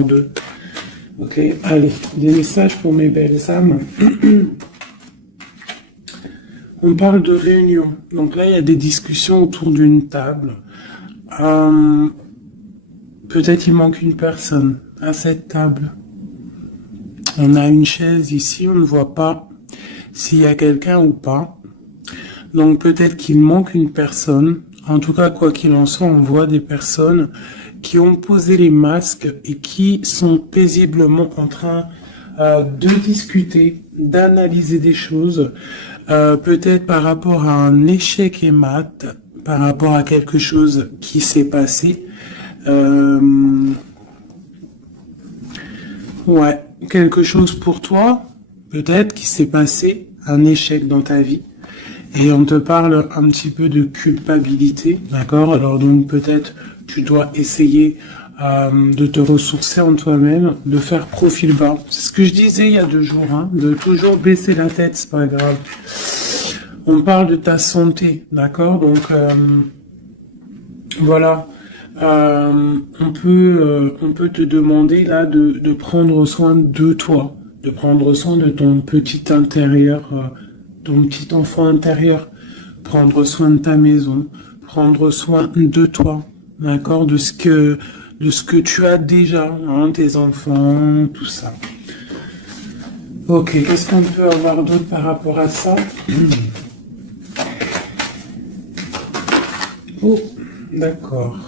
deux. Ok, allez, des messages pour mes belles âmes. On parle de réunion. Donc là, il y a des discussions autour d'une table. Peut-être il manque une personne à cette table. On a une chaise ici, on ne voit pas s'il y a quelqu'un ou pas. Donc peut-être qu'il manque une personne. En tout cas, quoi qu'il en soit, on voit des personnes qui ont posé les masques et qui sont paisiblement en train de discuter, d'analyser des choses, peut-être par rapport à un échec et mat, par rapport à quelque chose qui s'est passé. Ouais, quelque chose pour toi, peut-être qui s'est passé, un échec dans ta vie. Et on te parle un petit peu de culpabilité, d'accord? Alors donc peut-être tu dois essayer de te ressourcer en toi-même, de faire profil bas. C'est ce que je disais il y a 2 jours, hein, de toujours baisser la tête, c'est pas grave. On parle de ta santé, d'accord? Donc voilà, on peut te demander là de prendre soin de toi, de prendre soin de ton petit intérieur. Ton petit enfant intérieur, prendre soin de ta maison, prendre soin de toi, d'accord, de ce que tu as déjà, hein, tes enfants, tout ça. Ok, qu'est-ce qu'on peut avoir d'autre par rapport à ça? Oh, d'accord.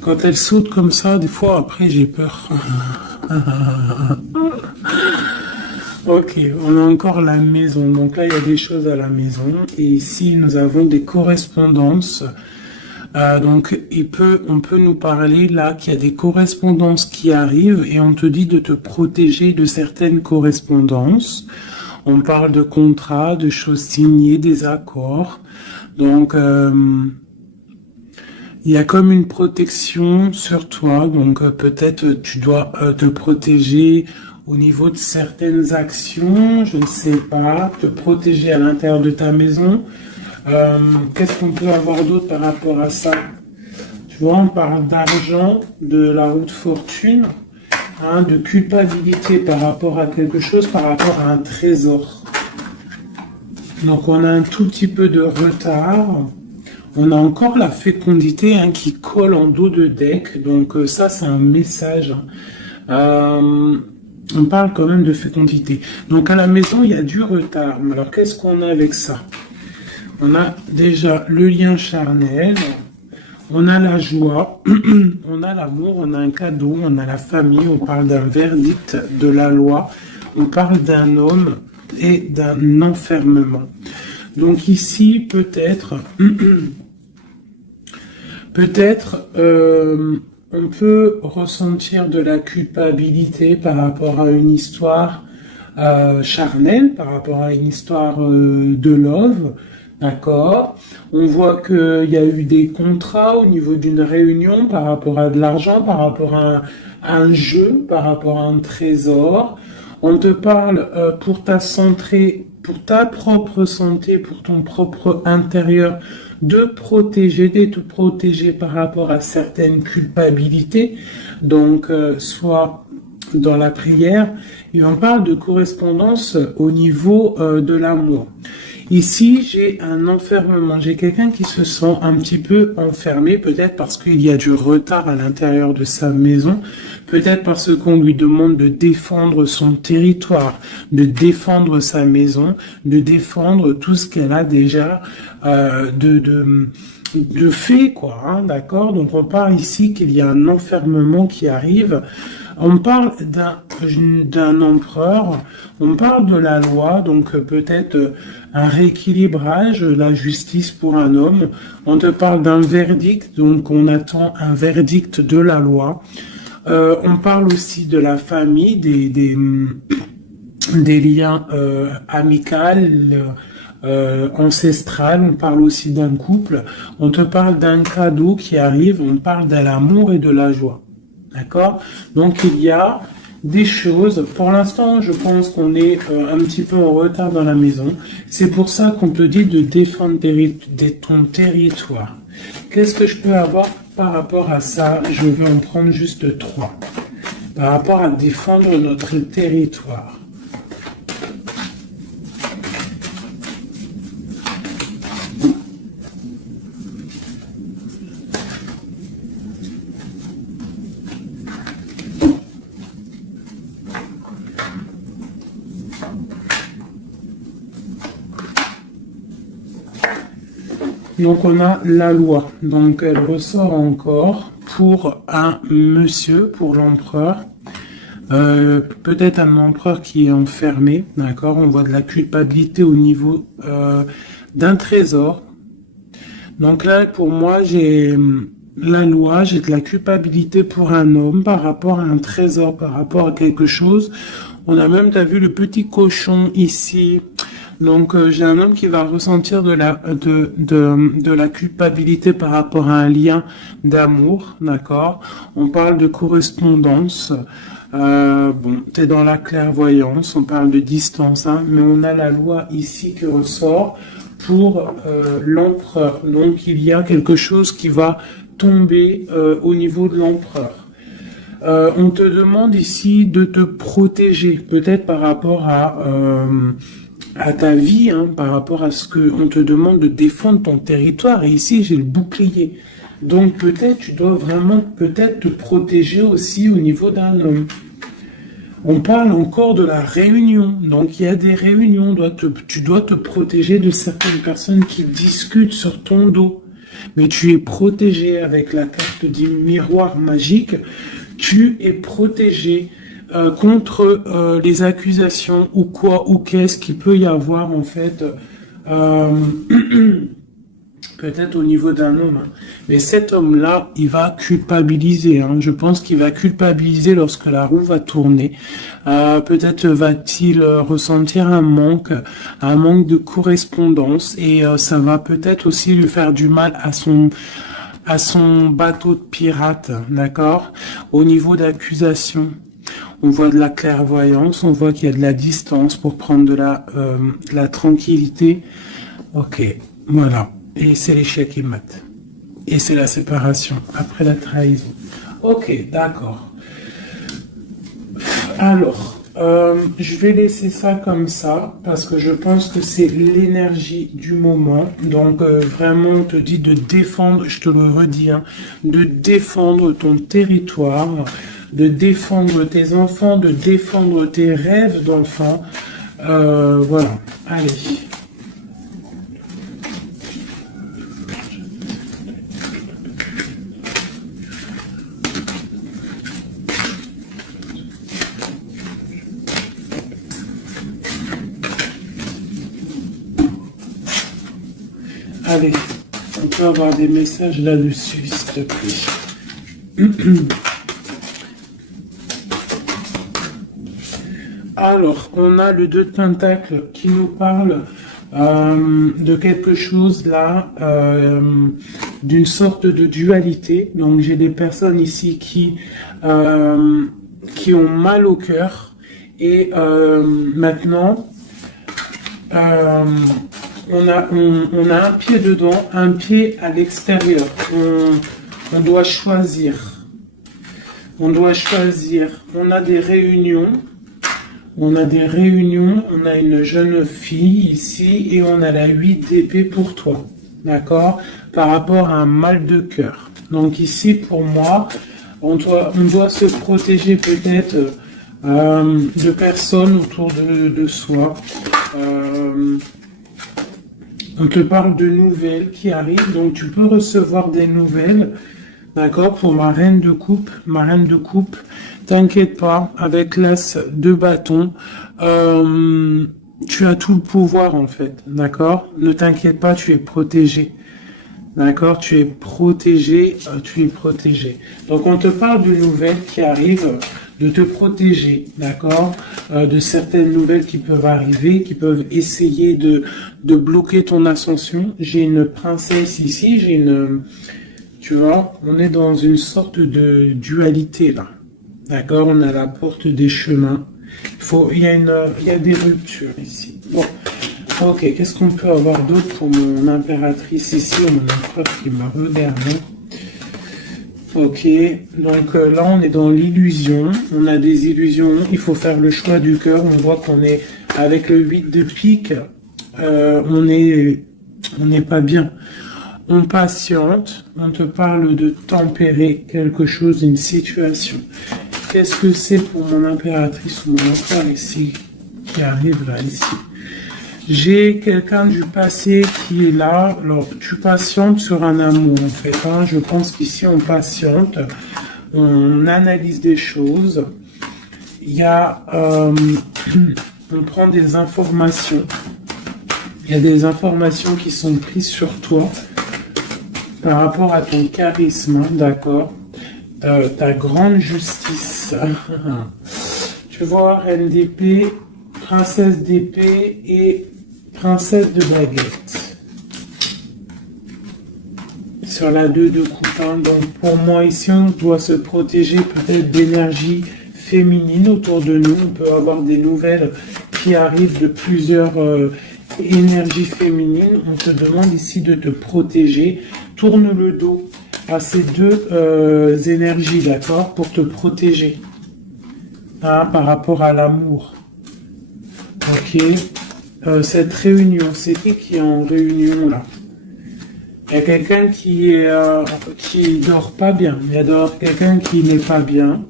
Quand elle saute comme ça, des fois après j'ai peur. Ok, on a encore la maison. Donc là, il y a des choses à la maison. Et ici, nous avons des correspondances. Donc, on peut nous parler là qu'il y a des correspondances qui arrivent et on te dit de te protéger de certaines correspondances. On parle de contrats, de choses signées, des accords. Donc, il y a comme une protection sur toi. Donc, peut-être tu dois te protéger au niveau de certaines actions, je ne sais pas, te protéger à l'intérieur de ta maison. Qu'est-ce qu'on peut avoir d'autre par rapport à ça? Tu vois, on parle d'argent, de la roue de fortune, hein, de culpabilité par rapport à quelque chose, par rapport à un trésor. Donc on a un tout petit peu de retard. On a encore la fécondité, hein, qui colle en dos de deck. Donc ça, c'est un message. On parle quand même de fécondité. Donc à la maison, il y a du retard. Alors qu'est-ce qu'on a avec ça? On a déjà le lien charnel, on a la joie, on a l'amour, on a un cadeau, on a la famille, on parle d'un verdict de la loi, on parle d'un homme et d'un enfermement. Donc ici, peut-être, on peut ressentir de la culpabilité par rapport à une histoire charnelle, par rapport à une histoire de love, d'accord? On voit qu'il y a eu des contrats au niveau d'une réunion par rapport à de l'argent, par rapport à un jeu, par rapport à un trésor. On te parle pour ta santé, pour ta propre santé, pour ton propre intérieur, d'être protégé par rapport à certaines culpabilités, donc soit dans la prière, et on parle de correspondance au niveau de l'amour. Ici, j'ai un enfermement, j'ai quelqu'un qui se sent un petit peu enfermé, peut-être parce qu'il y a du retard à l'intérieur de sa maison, peut-être parce qu'on lui demande de défendre son territoire, de défendre sa maison, de défendre tout ce qu'elle a déjà de fait, quoi, hein, d'accord? Donc on parle ici qu'il y a un enfermement qui arrive. On parle d'un empereur, on parle de la loi, donc peut-être un rééquilibrage, la justice pour un homme. On te parle d'un verdict, donc on attend un verdict de la loi. On parle aussi de la famille, des liens amicaux, ancestral, on parle aussi d'un couple, on te parle d'un cadeau qui arrive, on parle de l'amour et de la joie. D'accord? Donc il y a des choses, pour l'instant je pense qu'on est un petit peu en retard dans la maison, c'est pour ça qu'on te dit de défendre ton territoire. Qu'est-ce que je peux avoir par rapport à ça, je vais en prendre juste 3. Par rapport à défendre notre territoire. Donc on a la loi, donc elle ressort encore pour un monsieur, pour l'empereur, peut-être un empereur qui est enfermé, d'accord, on voit de la culpabilité au niveau d'un trésor. Donc là pour moi j'ai la loi, j'ai de la culpabilité pour un homme par rapport à un trésor, par rapport à quelque chose. On a même, t'as vu le petit cochon ici. Donc j'ai un homme qui va ressentir de la culpabilité par rapport à un lien d'amour, d'accord. On parle de correspondance. Bon, t'es dans la clairvoyance, on parle de distance, hein, mais on a la loi ici qui ressort pour l'empereur. Donc il y a quelque chose qui va tomber au niveau de l'empereur. On te demande ici de te protéger, peut-être par rapport à ta vie, hein, par rapport à ce que on te demande de défendre ton territoire. Et ici, j'ai le bouclier. Donc peut-être tu dois vraiment peut-être te protéger aussi au niveau d'un homme. On parle encore de la réunion. Donc il y a des réunions. Tu dois te protéger de certaines personnes qui discutent sur ton dos. Mais tu es protégé avec la carte du miroir magique. Tu es protégé contre les accusations ou quoi ou qu'est-ce qu'il peut y avoir en fait peut-être au niveau d'un homme. Hein. Mais cet homme-là, il va culpabiliser. Hein. Je pense qu'il va culpabiliser lorsque la roue va tourner. Peut-être va-t-il ressentir un manque de correspondance et ça va peut-être aussi lui faire du mal à son bateau de pirate, d'accord. Au niveau d'accusation, on voit de la clairvoyance, on voit qu'il y a de la distance pour prendre de la tranquillité. Ok, voilà. Et c'est l'échec et mat. Et c'est la séparation après la trahison. Ok, d'accord. Alors, je vais laisser ça comme ça parce que je pense que c'est l'énergie du moment. Donc vraiment, on te dit de défendre, je te le redis, hein, de défendre ton territoire, de défendre tes enfants, de défendre tes rêves d'enfants. Voilà, allez. Allez, on peut avoir des messages là-dessus, s'il te plaît. Alors, on a le 2 de Pentacle qui nous parle de quelque chose là, d'une sorte de dualité. Donc, j'ai des personnes ici qui ont mal au cœur. Et maintenant, on a un pied dedans, un pied à l'extérieur. On doit choisir. On doit choisir. On a des réunions. On a une jeune fille ici et on a la 8 d'épée pour toi. D'accord? Par rapport à un mal de cœur. Donc ici, pour moi, on doit se protéger peut-être de personnes autour de soi. On te parle de nouvelles qui arrivent, donc tu peux recevoir des nouvelles, d'accord, pour ma reine de coupe, t'inquiète pas, avec l'as de bâton, tu as tout le pouvoir en fait, d'accord, ne t'inquiète pas, tu es protégé, d'accord, tu es protégé. Donc on te parle de nouvelles qui arrivent, de te protéger, d'accord, de certaines nouvelles qui peuvent arriver, qui peuvent essayer de bloquer ton ascension. J'ai une princesse ici, tu vois, on est dans une sorte de dualité là, d'accord, on a la porte des chemins, il y a des ruptures ici. Bon, ok, qu'est-ce qu'on peut avoir d'autre pour mon impératrice ici, ou mon empereur qui me regarde? Ok, donc là on est dans l'illusion, on a des illusions, il faut faire le choix du cœur, on voit qu'on est avec le 8 de pique, on n'est pas bien. On patiente, on te parle de tempérer quelque chose, une situation. Qu'est-ce que c'est pour mon impératrice ou mon empereur ici, qui arrive là, ici? J'ai quelqu'un du passé qui est là. Alors, tu patientes sur un amour, en fait. Hein. Je pense qu'ici, on patiente, on analyse des choses. Il y a... on prend des informations. Il y a des informations qui sont prises sur toi par rapport à ton charisme, hein, d'accord, ta grande justice. Tu vois, reine d'épée, princesse d'épée et princesse de baguette. Sur la 2 de coupe. Hein. Donc pour moi ici, on doit se protéger peut-être d'énergie féminine autour de nous. On peut avoir des nouvelles qui arrivent de plusieurs énergies féminines. On te demande ici de te protéger. Tourne le dos à ces deux énergies, d'accord, pour te protéger, hein, par rapport à l'amour. Ok. Cette réunion, c'est qui est en réunion là? Il y a quelqu'un qui dort pas bien. Il y a quelqu'un qui n'est pas bien.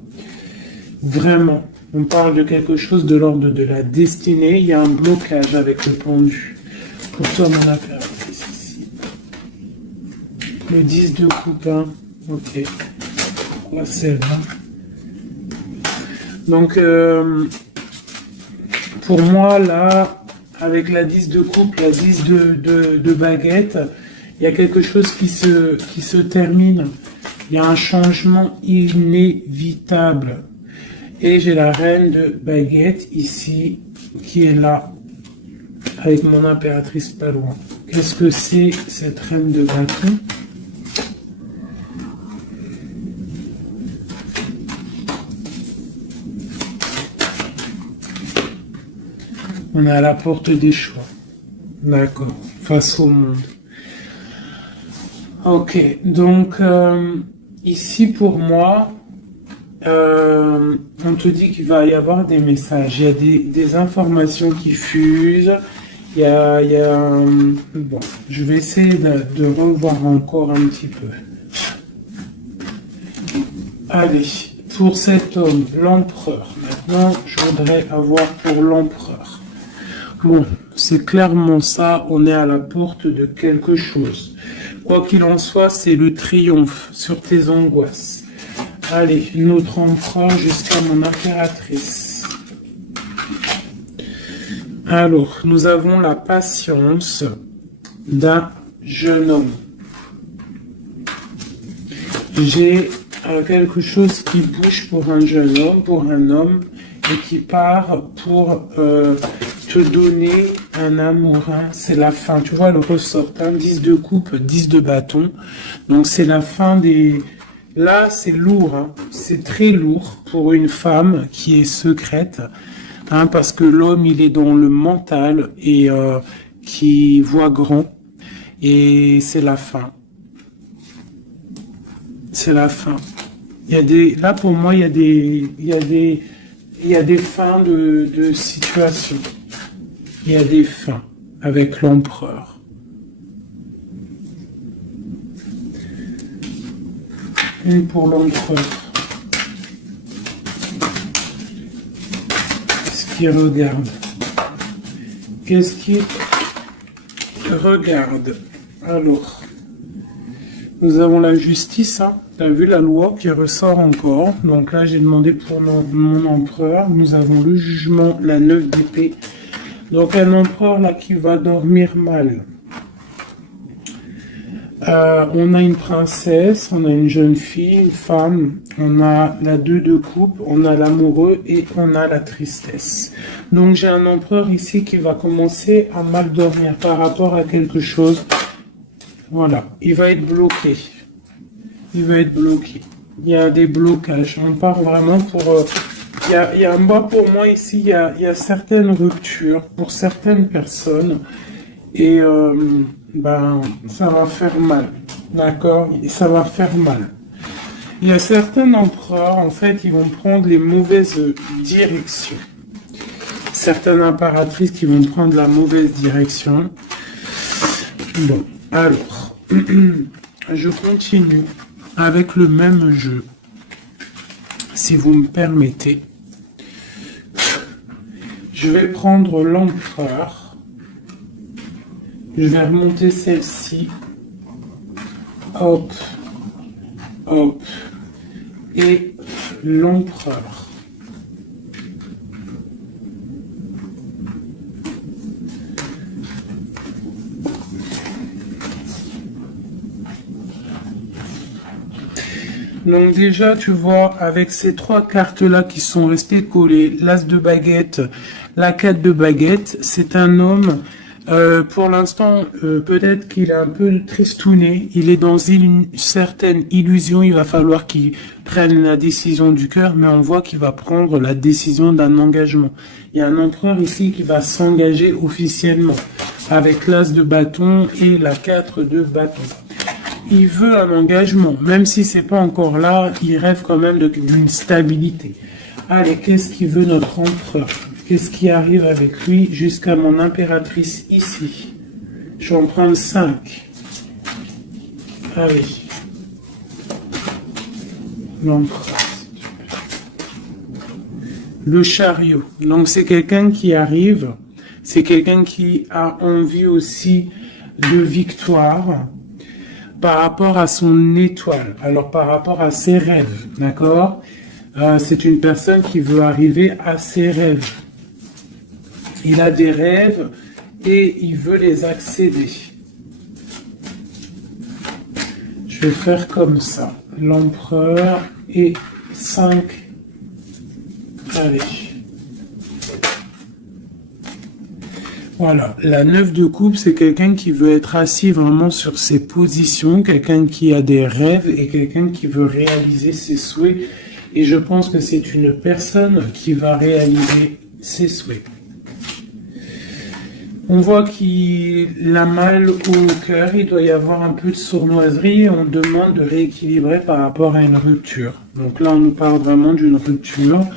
Vraiment. On parle de quelque chose de l'ordre de la destinée. Il y a un blocage avec le pendu. Pour toi, mon impératrice ici. Le 10 de coupe, hein. Ok. Pourquoi c'est là? Donc, pour moi, là, avec la 10 de coupe, la 10 de baguette, il y a quelque chose qui se termine. Il y a un changement inévitable. Et j'ai la reine de baguette ici, qui est là, avec mon impératrice pas loin. Qu'est-ce que c'est cette reine de bâton? On est à la porte des choix. D'accord. Face au monde. Ok. Donc, ici, pour moi, on te dit qu'il va y avoir des messages. Il y a des informations qui fusent. Bon, je vais essayer de revoir encore un petit peu. Allez, pour cet homme, l'empereur. Maintenant, je voudrais avoir pour l'empereur. Bon, c'est clairement ça, on est à la porte de quelque chose. Quoi qu'il en soit, c'est le triomphe sur tes angoisses. Allez, notre empereur jusqu'à mon impératrice. Alors, nous avons la patience d'un jeune homme. J'ai quelque chose qui bouge pour un jeune homme, pour un homme, et qui part pour te donner un amour. Hein. C'est la fin. Tu vois le ressort. Hein, 10 de coupe, 10 de bâton. Donc c'est la fin des... Là, c'est lourd. Hein. C'est très lourd pour une femme qui est secrète. Hein, parce que l'homme, il est dans le mental et qui voit grand. Et c'est la fin. C'est la fin. Il y a des... Là, pour moi, il y a des fins de situation. Il y a des fins avec l'empereur. Une pour l'empereur. Qu'est-ce qu'il regarde? Qu'est-ce qu'il regarde? Alors, nous avons la justice, hein. Tu as vu la loi qui ressort encore. Donc là, j'ai demandé pour mon empereur. Nous avons le jugement, la 9 d'épée. Donc un empereur là qui va dormir mal. On a une princesse, on a une jeune fille, une femme, on a la 2 de coupe, on a l'amoureux et on a la tristesse. Donc j'ai un empereur ici qui va commencer à mal dormir par rapport à quelque chose. Voilà, il va être bloqué. Il va être bloqué. Il y a des blocages. On part vraiment pour... pour moi ici, il y a certaines ruptures pour certaines personnes. Et ça va faire mal. D'accord? Ça va faire mal. Il y a certains empereurs, en fait, ils vont prendre les mauvaises directions. Certaines impératrices qui vont prendre la mauvaise direction. Bon, alors, je continue avec le même jeu, si vous me permettez. Je vais prendre l'empereur. Je vais remonter celle-ci. Hop, hop, et l'empereur. Donc déjà, tu vois, avec ces trois cartes-là qui sont restées collées, l'as de baguette, la 4 de baguette, c'est un homme, pour l'instant, peut-être qu'il est un peu tristouné, il est dans une certaine illusion, il va falloir qu'il prenne la décision du cœur, mais on voit qu'il va prendre la décision d'un engagement. Il y a un empereur ici qui va s'engager officiellement, avec l'as de bâton et la 4 de bâton. Il veut un engagement, même si c'est pas encore là, il rêve quand même d'une stabilité. Allez, qu'est-ce qu'il veut notre empereur? Qu'est-ce qui arrive avec lui jusqu'à mon impératrice ici? Je vais en prendre 5. Allez. L'empereur. Le chariot. Donc c'est quelqu'un qui arrive, c'est quelqu'un qui a envie aussi de victoire, par rapport à son étoile, alors par rapport à ses rêves, d'accord? C'est une personne qui veut arriver à ses rêves. Il a des rêves et il veut les accéder. Je vais faire comme ça. L'empereur et 5. Allez. Voilà, la 9 de coupe, c'est quelqu'un qui veut être assis vraiment sur ses positions, quelqu'un qui a des rêves et quelqu'un qui veut réaliser ses souhaits. Et je pense que c'est une personne qui va réaliser ses souhaits. On voit qu'il a mal au cœur, il doit y avoir un peu de sournoiserie et on demande de rééquilibrer par rapport à une rupture. Donc là, on nous parle vraiment d'une rupture.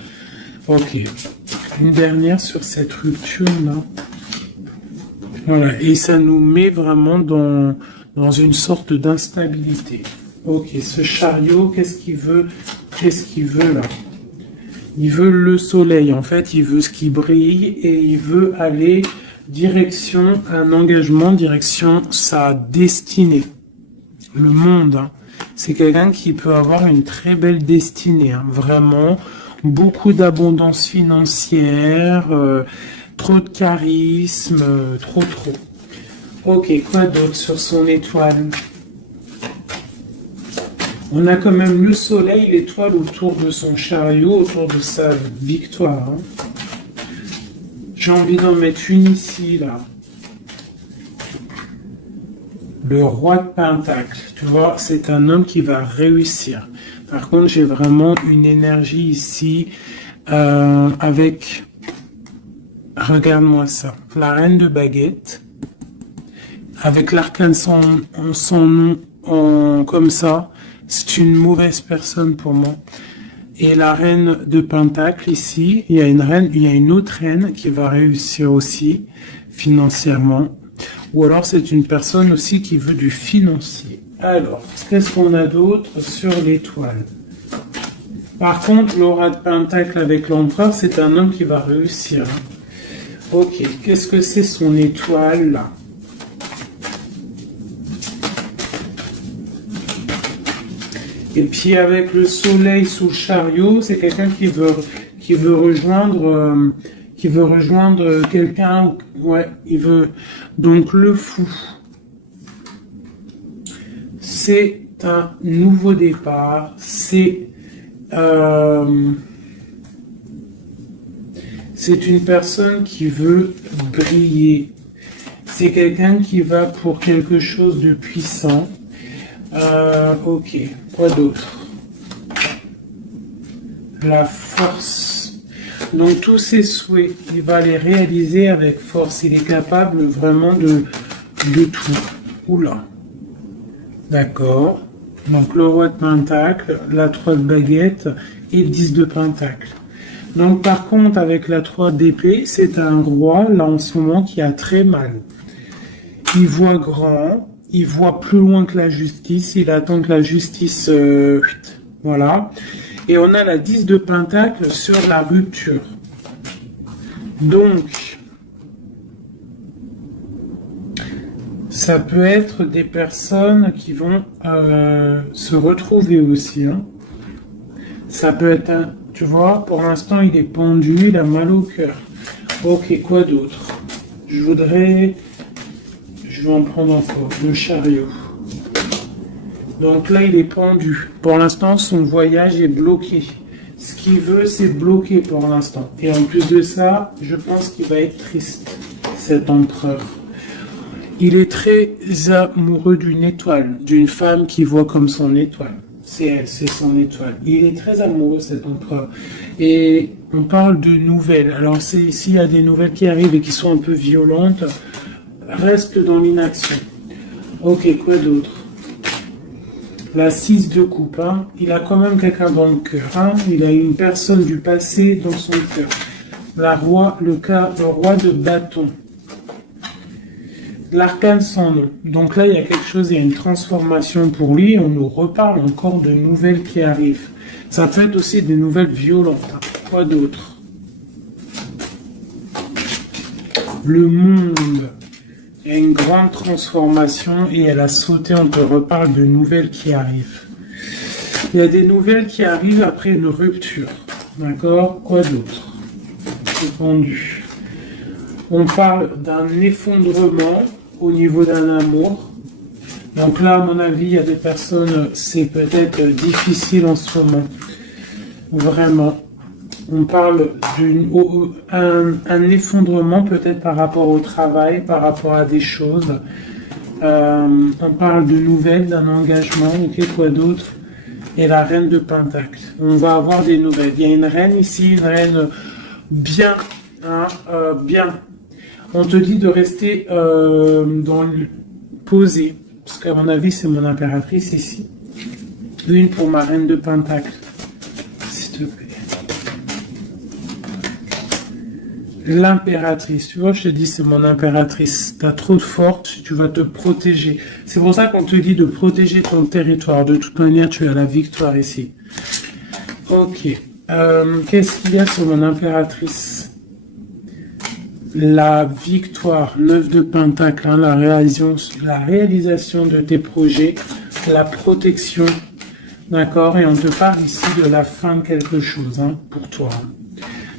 Ok, une dernière sur cette rupture-là. Voilà, et ça nous met vraiment dans une sorte d'instabilité. Ok, ce chariot, qu'est-ce qu'il veut? Qu'est-ce qu'il veut là? Il veut le soleil, en fait, il veut ce qui brille et il veut aller direction un engagement, direction sa destinée. Le monde, hein. C'est quelqu'un qui peut avoir une très belle destinée, hein. Vraiment, beaucoup d'abondance financière, trop de charisme, trop. Ok, quoi d'autre sur son étoile? On a quand même le soleil, l'étoile autour de son chariot, autour de sa victoire. Hein. J'ai envie d'en mettre une ici, là. Le roi de Pentacle. Tu vois, c'est un homme qui va réussir. Par contre, j'ai vraiment une énergie ici avec... Regarde-moi ça. La reine de baguette. Avec l'arcane sans nom comme ça. C'est une mauvaise personne pour moi. Et la reine de Pentacle ici. Il y a une autre reine qui va réussir aussi financièrement. Ou alors c'est une personne aussi qui veut du financier. Alors, qu'est-ce qu'on a d'autre sur l'étoile? Par contre, l'aura de Pentacle avec l'empereur, c'est un homme qui va réussir. Ok, qu'est-ce que c'est son étoile là? Et puis avec le soleil sous le chariot, c'est quelqu'un qui veut rejoindre quelqu'un. Ouais, il veut donc le fou. C'est un nouveau départ. C'est une personne qui veut briller. C'est quelqu'un qui va pour quelque chose de puissant. Ok, quoi d'autre? La force. Donc tous ses souhaits, il va les réaliser avec force. Il est capable vraiment de tout. Oula. D'accord. Donc le roi de pentacle, la 3 de baguette et le 10 de pentacle. Donc par contre, avec la 3 d'épée, c'est un roi, là en ce moment, qui a très mal. Il voit grand, il voit plus loin que la justice, il attend que la justice... voilà. Et on a la 10 de pentacle sur la rupture. Donc, ça peut être des personnes qui vont se retrouver aussi. Hein. Ça peut être un... Tu vois, pour l'instant, il est pendu, il a mal au cœur. Ok, quoi d'autre? Je vais en prendre encore. Le chariot. Donc là, il est pendu. Pour l'instant, son voyage est bloqué. Ce qu'il veut, c'est bloquer pour l'instant. Et en plus de ça, je pense qu'il va être triste, cet empereur. Il est très amoureux d'une étoile, d'une femme qu'il voit comme son étoile. C'est elle, c'est son étoile. Il est très amoureux, cet empereur. Et on parle de nouvelles. Alors, s'il y a des nouvelles qui arrivent et qui sont un peu violentes, reste dans l'inaction. Ok, quoi d'autre? La 6 de coupe, hein. Il a quand même quelqu'un dans le cœur. Hein. Il a une personne du passé dans son cœur. Le roi de bâton. L'arcane sans nom. Donc là, il y a quelque chose, il y a une transformation pour lui. On nous reparle encore de nouvelles qui arrivent. Ça peut être aussi des nouvelles violentes. Hein. Quoi d'autre? Le monde. Il y a une grande transformation et elle a sauté. On te reparle de nouvelles qui arrivent. Il y a des nouvelles qui arrivent après une rupture. D'accord? Quoi d'autre? Répondu. On parle d'un effondrement au niveau d'un amour. Donc là, à mon avis, il y a des personnes, c'est peut-être difficile en ce moment. Vraiment. On parle d'un effondrement peut-être par rapport au travail, par rapport à des choses. On parle de nouvelles, d'un engagement, ok, quoi d'autre? Et la reine de Pentacle. On va avoir des nouvelles. Il y a une reine ici, une reine bien, hein, bien. On te dit de rester posé, parce qu'à mon avis, c'est mon impératrice ici. Une pour ma reine de Pentacle, s'il te plaît. L'impératrice, tu vois, je te dis, c'est mon impératrice. T'as trop de force, tu vas te protéger. C'est pour ça qu'on te dit de protéger ton territoire. De toute manière, tu as la victoire ici. Ok. Qu'est-ce qu'il y a sur mon impératrice? La victoire, 9 de pentacle, hein, la réalisation de tes projets, la protection, d'accord? Et on te parle ici de la fin de quelque chose, hein, pour toi.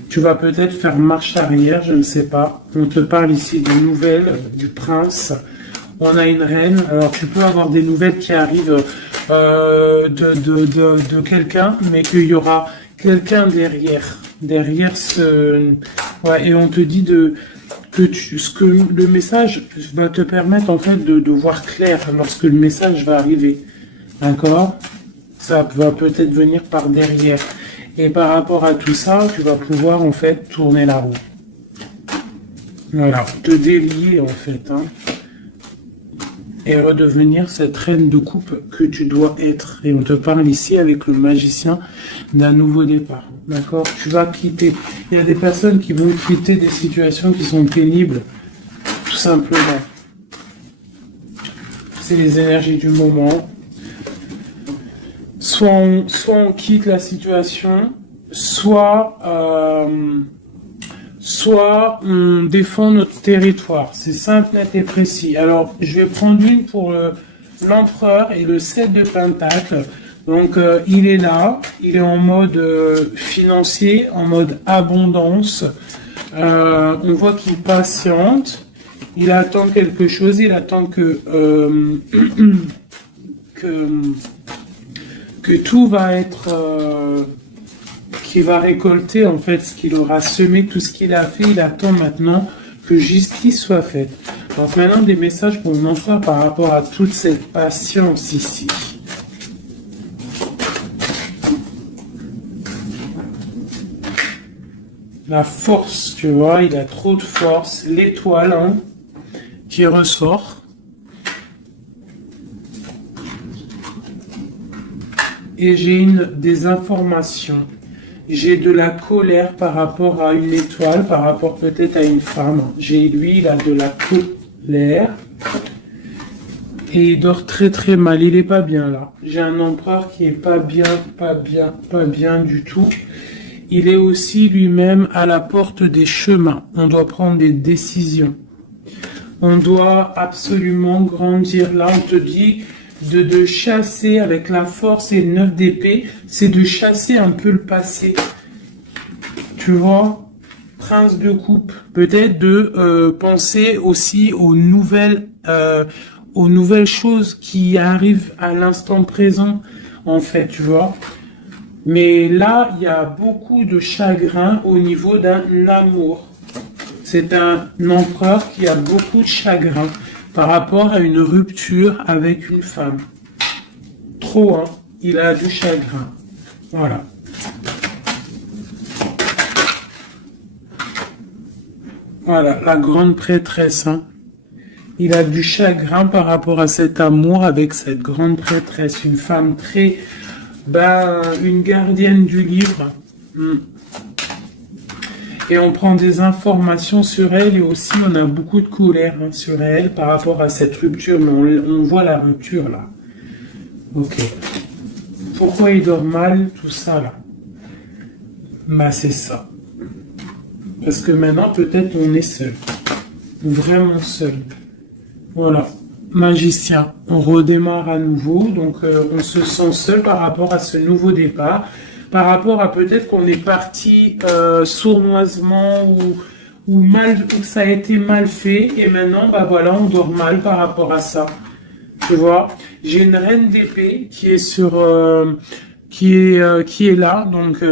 Tu vas peut-être faire marche arrière, je ne sais pas. On te parle ici de nouvelles, du prince. On a une reine. Alors, tu peux avoir des nouvelles qui arrivent de quelqu'un, mais qu'il y aura quelqu'un derrière. Derrière ce... Ouais, et on te dit que le message va te permettre, en fait, de voir clair lorsque le message va arriver. D'accord? Ça va peut-être venir par derrière. Et par rapport à tout ça, tu vas pouvoir en fait tourner la roue. Voilà, te délier en fait. Hein, et redevenir cette reine de coupe que tu dois être. Et on te parle ici avec le magicien d'un nouveau départ. D'accord? Tu vas quitter. Il y a des personnes qui vont quitter des situations qui sont pénibles. Tout simplement. C'est les énergies du moment. Soit on quitte la situation, soit on défend notre territoire. C'est simple, net et précis. Alors, je vais prendre une pour l'empereur et le 7 de pentacle. Donc, il est là, il est en mode financier, en mode abondance. On voit qu'il patiente, il attend quelque chose, il attend que tout va être, qu'il va récolter en fait ce qu'il aura semé, tout ce qu'il a fait, il attend maintenant que justice soit faite. Donc maintenant des messages pour mon empereur par rapport à toute cette patience ici. La force, tu vois, il a trop de force, l'étoile hein, qui ressort. et j'ai des informations. J'ai de la colère par rapport à une étoile, par rapport peut-être à une femme. J'ai lui, il a de la colère. Et il dort très très mal, il est pas bien là. J'ai un empereur qui est pas bien du tout. Il est aussi lui-même à la porte des chemins. On doit prendre des décisions. On doit absolument grandir. Là, on te dit de chasser avec la force et le 9 d'épée, c'est de chasser un peu le passé. Tu vois, prince de coupe. Peut-être de penser aussi aux nouvelles choses qui arrivent à l'instant présent, en fait, tu vois. Mais là, il y a beaucoup de chagrin au niveau d'un amour. C'est un empereur qui a beaucoup de chagrin par rapport à une rupture avec une femme. Trop, hein. Il a du chagrin. Voilà. Voilà, la grande prêtresse, hein. Il a du chagrin par rapport à cet amour avec cette grande prêtresse. Une femme très... une gardienne du livre. Et on prend des informations sur elle et aussi on a beaucoup de colère sur elle par rapport à cette rupture. Mais on voit la rupture là. Ok. Pourquoi il dort mal, tout ça là? Bah c'est ça. Parce que maintenant peut-être on est seul. Vraiment seul. Voilà. Magicien. On redémarre à nouveau. Donc on se sent seul par rapport à ce nouveau départ. Par rapport à peut-être qu'on est parti sournoisement ou ça a été mal fait et maintenant bah voilà on dort mal par rapport à ça. Tu vois, j'ai une reine d'épée qui est qui est là donc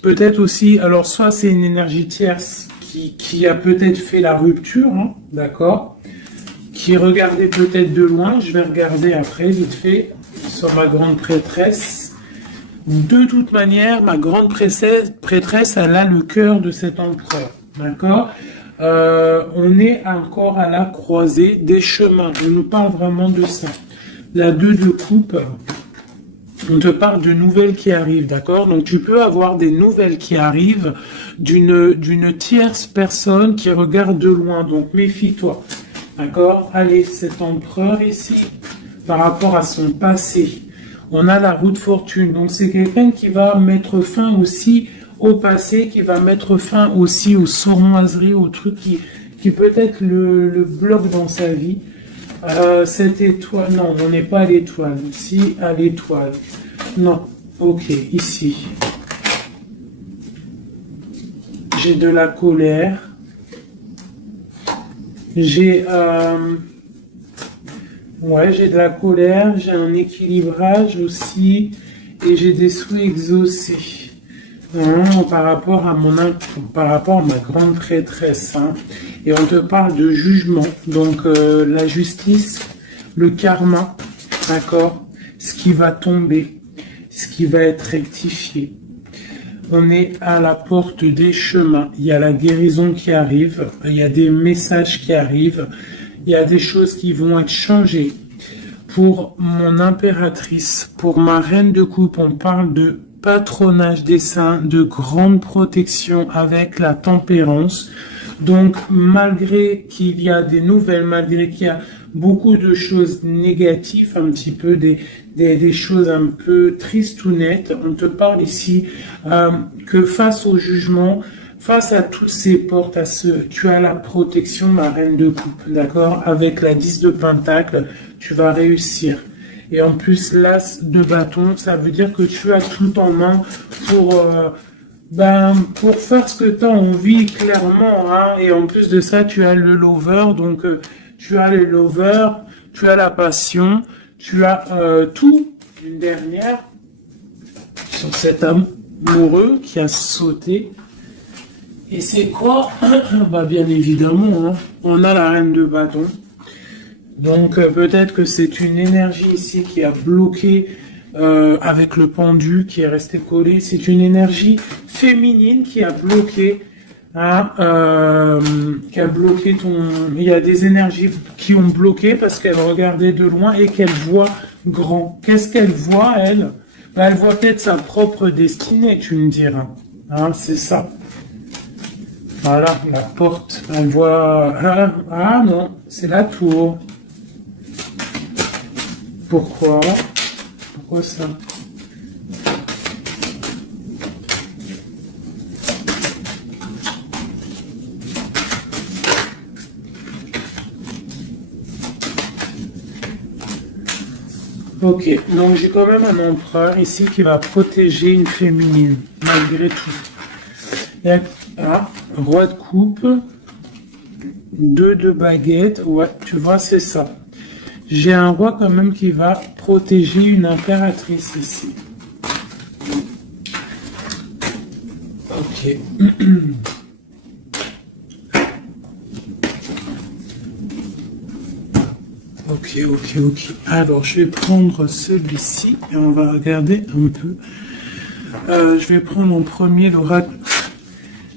peut-être aussi alors soit c'est une énergie tierce qui a peut-être fait la rupture, hein, d'accord, qui regardait peut-être de loin. Je vais regarder après vite fait sur ma grande prêtresse. De toute manière, ma grande prêtresse, elle a le cœur de cet empereur. D'accord. On est encore à la croisée des chemins. On nous parle vraiment de ça. La 2 de coupe, on te parle de nouvelles qui arrivent. D'accord. Donc tu peux avoir des nouvelles qui arrivent d'une tierce personne qui regarde de loin. Donc méfie-toi. D'accord. Allez, cet empereur ici, par rapport à son passé. On a la roue de fortune, donc c'est quelqu'un qui va mettre fin aussi au passé, qui va mettre fin aussi aux sournoiseries, aux trucs qui peut-être le bloquent dans sa vie. Cette étoile, non, on n'est pas à l'étoile, ici à l'étoile. Non, ok, ici. J'ai de la colère. J'ai j'ai de la colère, j'ai un équilibrage aussi, et j'ai des souhaits exaucés. Par rapport à ma grande prêtresse. Hein. Et on te parle de jugement, donc la justice, le karma, d'accord, ce qui va tomber, ce qui va être rectifié. On est à la porte des chemins, il y a la guérison qui arrive, il y a des messages qui arrivent, il y a des choses qui vont être changées. Pour mon impératrice, pour ma reine de coupe, on parle de patronage des saints, de grande protection avec la tempérance. Donc, malgré qu'il y a des nouvelles, malgré qu'il y a beaucoup de choses négatives, un petit peu des choses un peu tristes ou nettes, on te parle ici que face au jugement, face à toutes ces portes, tu as la protection, ma reine de coupe, d'accord? Avec la 10 de pentacle, tu vas réussir. Et en plus, l'as de bâton, ça veut dire que tu as tout en main pour faire ce que tu as envie, clairement. Hein? Et en plus de ça, tu as le lover, donc tu as le lover, tu as la passion, tu as tout. Une dernière sur cet amoureux qui a sauté. Et c'est quoi? Bien évidemment, hein, on a la reine de bâton. Donc peut-être que c'est une énergie ici qui a bloqué avec le pendu qui est resté collé. C'est une énergie féminine qui a bloqué hein, qui a bloqué ton... Il y a des énergies qui ont bloqué parce qu'elle regardait de loin et qu'elle voit grand. Qu'est-ce qu'elle voit, elle? Ben, elle voit peut-être sa propre destinée, tu me diras. Hein, c'est ça. Voilà, la porte. Elle voit... Ah non, c'est la tour. Pourquoi? Pourquoi ça? Ok, donc j'ai quand même un empereur ici qui va protéger une féminine, malgré tout. Et, roi de coupe, 2 de baguette, ouais, tu vois, c'est ça. J'ai un roi quand même qui va protéger une impératrice ici. Ok. Ok. Alors, je vais prendre celui-ci et on va regarder un peu. Je vais prendre en premier l'oracle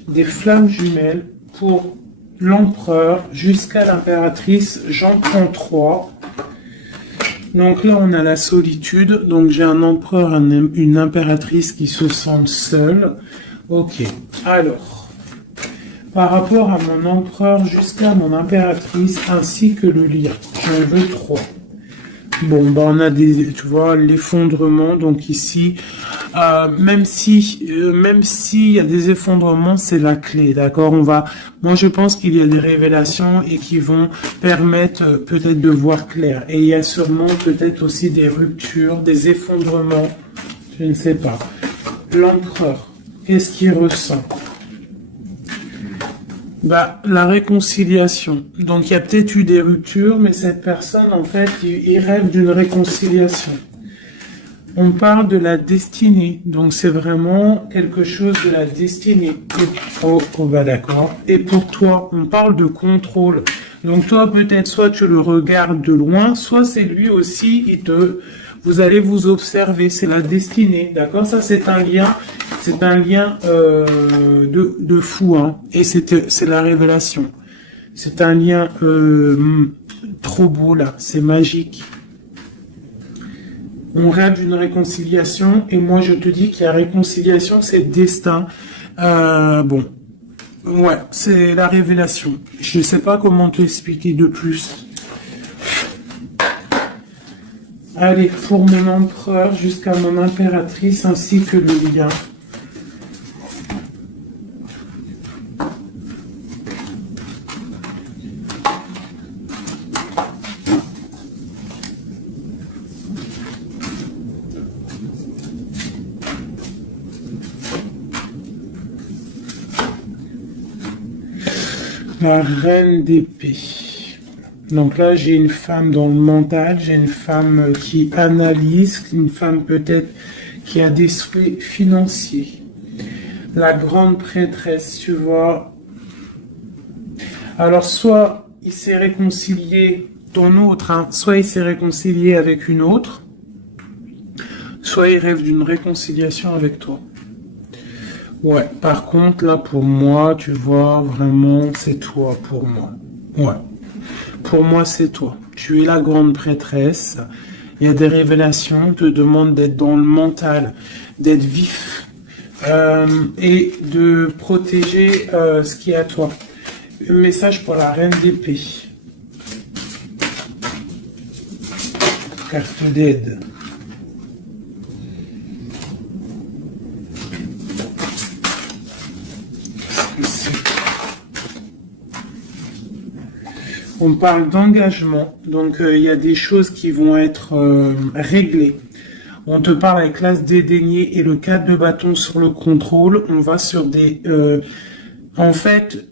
des flammes jumelles pour l'empereur jusqu'à l'impératrice. J'en prends 3. Donc là, on a la solitude. Donc j'ai un empereur, une impératrice qui se sent seule. Ok. Alors, par rapport à mon empereur jusqu'à mon impératrice ainsi que le lien, j'en veux 3. Bon, bah on a des, tu vois, l'effondrement. Donc ici, même si il y a des effondrements, c'est la clé, d'accord. Moi je pense qu'il y a des révélations et qui vont permettre peut-être de voir clair. Et il y a sûrement peut-être aussi des ruptures, des effondrements, je ne sais pas. L'empereur, qu'est-ce qu'il ressent? Bah, la réconciliation. Donc, il y a peut-être eu des ruptures, mais cette personne, en fait, il rêve d'une réconciliation. On parle de la destinée. Donc, c'est vraiment quelque chose de la destinée. Bah, d'accord. Et pour toi, on parle de contrôle. Donc, toi, peut-être, soit tu le regardes de loin, soit c'est lui aussi, vous allez vous observer. C'est la destinée. D'accord? Ça, c'est un lien de fou, hein. Et c'est la révélation. C'est un lien trop beau là, c'est magique. On rêve d'une réconciliation et moi je te dis que la réconciliation c'est destin. Bon, ouais, c'est la révélation. Je ne sais pas comment te expliquer de plus. Allez, pour mon empereur jusqu'à mon impératrice ainsi que le lien. La reine d'épée. Donc là, j'ai une femme dans le mental, j'ai une femme qui analyse, une femme peut-être qui a des souhaits financiers. La grande prêtresse, tu vois. Alors, soit il s'est réconcilié, ton autre, hein, soit il s'est réconcilié avec une autre, soit il rêve d'une réconciliation avec toi. Ouais, par contre, là, pour moi, tu vois, vraiment, c'est toi, pour moi. Ouais. Pour moi, c'est toi. Tu es la grande prêtresse. Il y a des révélations, on te demande d'être dans le mental, d'être vif, et de protéger ce qui est à toi. Un message pour la reine d'épée. Carte d'aide. On parle d'engagement, donc il y a des choses qui vont être réglées. On te parle avec l'as dédaigné et le 4 de bâton sur le contrôle. On va sur des... en fait,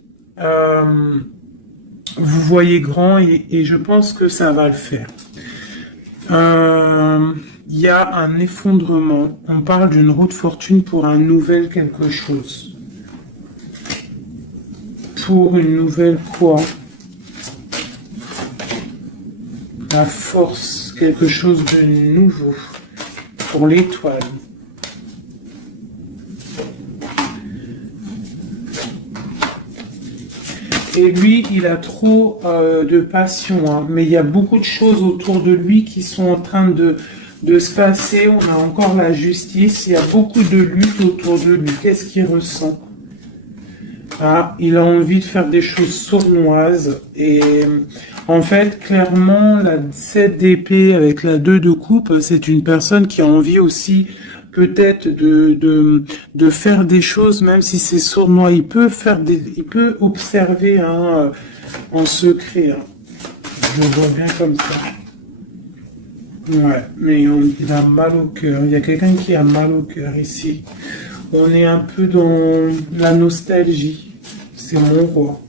vous voyez grand et je pense que ça va le faire. Il y a un effondrement. On parle d'une roue de fortune pour un nouvel quelque chose. Pour une nouvelle quoi? La force, quelque chose de nouveau pour l'étoile. Et lui, il a trop de passion, hein. Mais il y a beaucoup de choses autour de lui qui sont en train de se passer. On a encore la justice. Il y a beaucoup de lutte autour de lui. Qu'est-ce qu'il ressent? Ah, il a envie de faire des choses sournoises. Et en fait, clairement, la 7 d'épée avec la 2 de coupe, c'est une personne qui a envie aussi peut-être de faire des choses, même si c'est sournois. Il peut observer, hein, en secret, hein. Je le vois bien comme ça. Ouais, mais il a mal au cœur. Il y a quelqu'un qui a mal au cœur ici. On est un peu dans la nostalgie. C'est mon roi.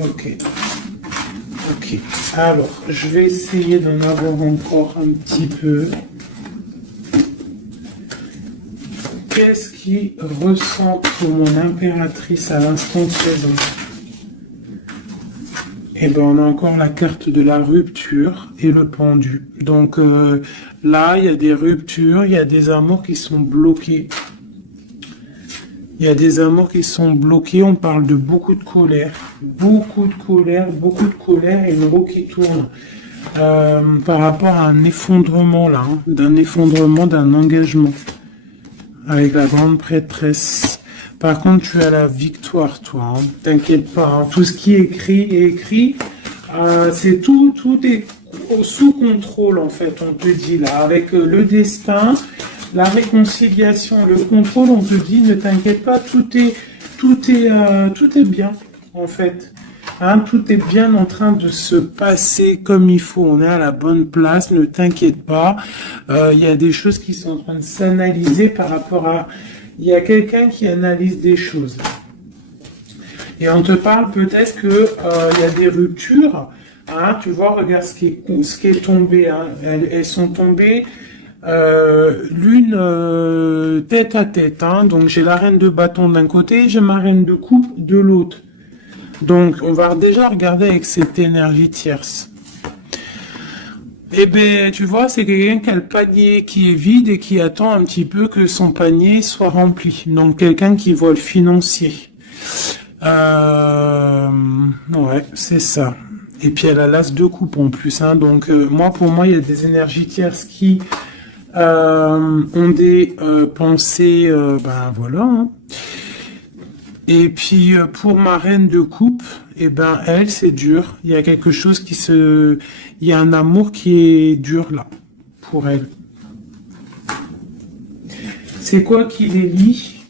Ok. Ok. Alors, je vais essayer d'en avoir encore un petit peu. Qu'est-ce qu'il ressent pour mon impératrice à l'instant présent? Eh ben, on a encore la carte de la rupture et le pendu. Donc là, il y a des ruptures, il y a des amours qui sont bloqués. Il y a des amours qui sont bloqués. On parle de beaucoup de colère, et une roue qui tourne par rapport à un effondrement là, hein, d'un effondrement, d'un engagement avec la grande prêtresse. Par contre, tu as la victoire, toi. Hein. T'inquiète pas. Hein. Tout ce qui est écrit, c'est tout est sous contrôle, en fait, on te dit là. Avec le destin, la réconciliation, le contrôle, on te dit, ne t'inquiète pas, tout est bien, en fait. Hein, tout est bien en train de se passer comme il faut. On est à la bonne place, ne t'inquiète pas. Il y a des choses qui sont en train de s'analyser par rapport à... Il y a quelqu'un qui analyse des choses. Et on te parle peut-être que il y a des ruptures. Hein, tu vois, regarde ce qui est tombé. Hein. Elles sont tombées l'une tête à tête. Hein. Donc j'ai la reine de bâton d'un côté, j'ai ma reine de coupe de l'autre. Donc on va déjà regarder avec cette énergie tierce. Eh bien, tu vois, c'est quelqu'un qui a le panier qui est vide et qui attend un petit peu que son panier soit rempli. Donc, quelqu'un qui voit le financier. Ouais, c'est ça. Et puis, elle a l'as de coupe en plus. Hein. Donc, pour moi, il y a des énergies tierces qui ont des pensées, ben voilà. Hein. Et puis, pour ma reine de coupe, eh ben, elle, c'est dur. Il y a quelque chose il y a un amour qui est dur là, pour elle. C'est quoi qui les lie?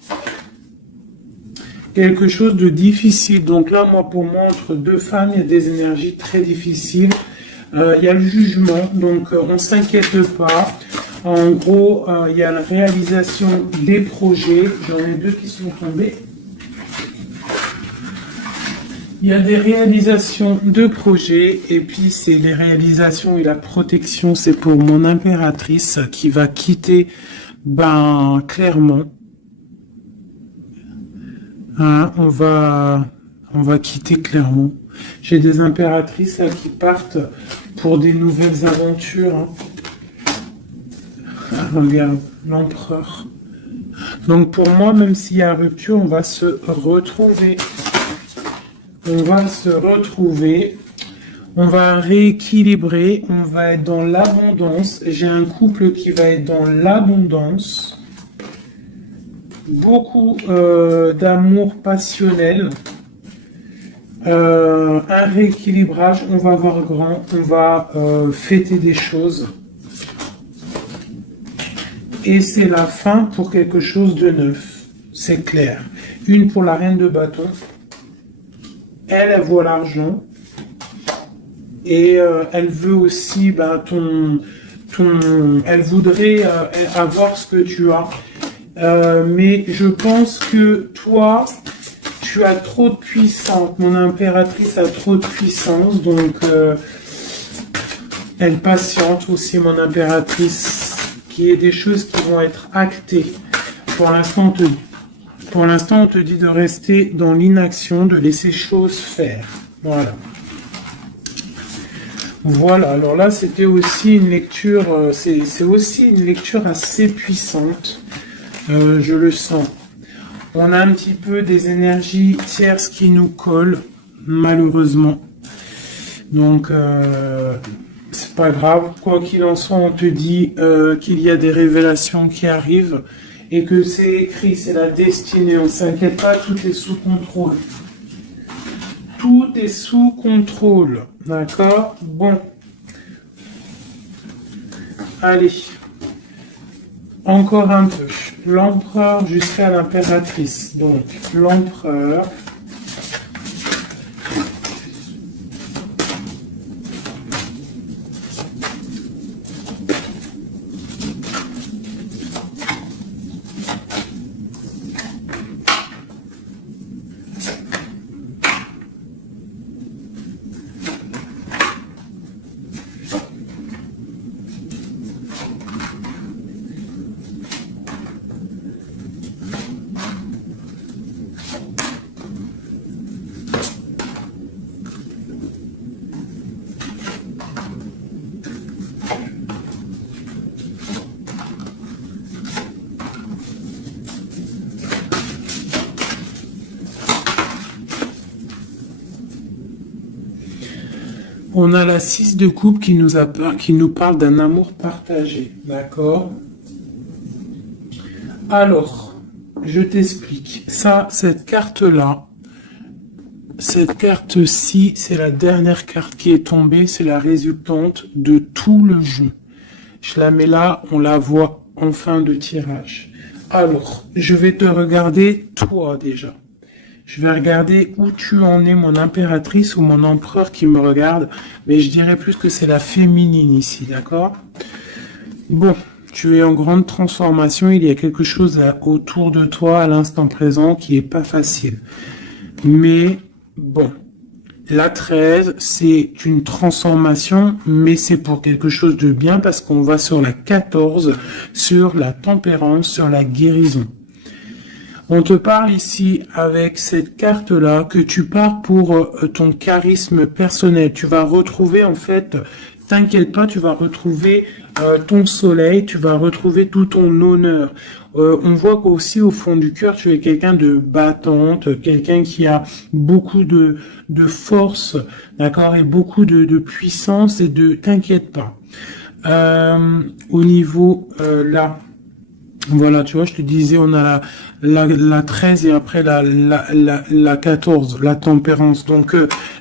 Quelque chose de difficile. Donc là, pour moi, entre deux femmes, il y a des énergies très difficiles. Il y a le jugement, donc on s'inquiète pas. En gros, il y a la réalisation des projets. J'en ai deux qui sont tombés. Il y a des réalisations de projets, et puis c'est les réalisations et la protection, c'est pour mon impératrice qui va quitter, ben, clairement. Hein, on va quitter clairement. J'ai des impératrices là, qui partent pour des nouvelles aventures. Hein. Ah, regarde, l'empereur. Donc pour moi, même s'il y a rupture, on va se retrouver. On va se retrouver, on va rééquilibrer, on va être dans l'abondance. J'ai un couple qui va être dans l'abondance. Beaucoup d'amour passionnel. Un rééquilibrage, on va voir grand, on va fêter des choses. Et c'est la fin pour quelque chose de neuf, c'est clair. Une pour la reine de bâton. Elle voit l'argent et elle veut aussi elle voudrait avoir ce que tu as. Mais je pense que toi, tu as trop de puissance. Mon impératrice a trop de puissance, donc elle patiente aussi, mon impératrice, qu'il y ait des choses qui vont être actées. Pour l'instant, on te dit de rester dans l'inaction, de laisser choses faire. Voilà. Voilà, alors là, c'était aussi une lecture, c'est aussi une lecture assez puissante. Je le sens. On a un petit peu des énergies tierces qui nous collent, malheureusement. Donc, c'est pas grave. Quoi qu'il en soit, on te dit qu'il y a des révélations qui arrivent et que c'est écrit, c'est la destinée. On s'inquiète pas, tout est sous contrôle. Tout est sous contrôle. D'accord? Bon. Allez. Encore un peu. L'empereur jusqu'à l'impératrice. Donc, l'empereur. On a la 6 de coupe qui nous parle d'un amour partagé, d'accord? Alors, je t'explique. Ça, cette carte-là, cette carte-ci, c'est la dernière carte qui est tombée, c'est la résultante de tout le jeu. Je la mets là, on la voit en fin de tirage. Alors, je vais te regarder toi déjà. Je vais regarder où tu en es, mon impératrice ou mon empereur qui me regarde. Mais je dirais plus que c'est la féminine ici, d'accord? Bon, tu es en grande transformation. Il y a quelque chose autour de toi à l'instant présent qui est pas facile. Mais bon, la 13, c'est une transformation, mais c'est pour quelque chose de bien parce qu'on va sur la 14, sur la tempérance, sur la guérison. On te parle ici avec cette carte-là que tu pars pour ton charisme personnel. Tu vas retrouver en fait, t'inquiète pas, tu vas retrouver ton soleil, tu vas retrouver tout ton honneur. On voit qu'aussi au fond du cœur, tu es quelqu'un de battante, quelqu'un qui a beaucoup de force, d'accord, et beaucoup de puissance et de... T'inquiète pas. Au niveau là... Voilà, tu vois, je te disais, on a la 13 et après la 14, la tempérance. Donc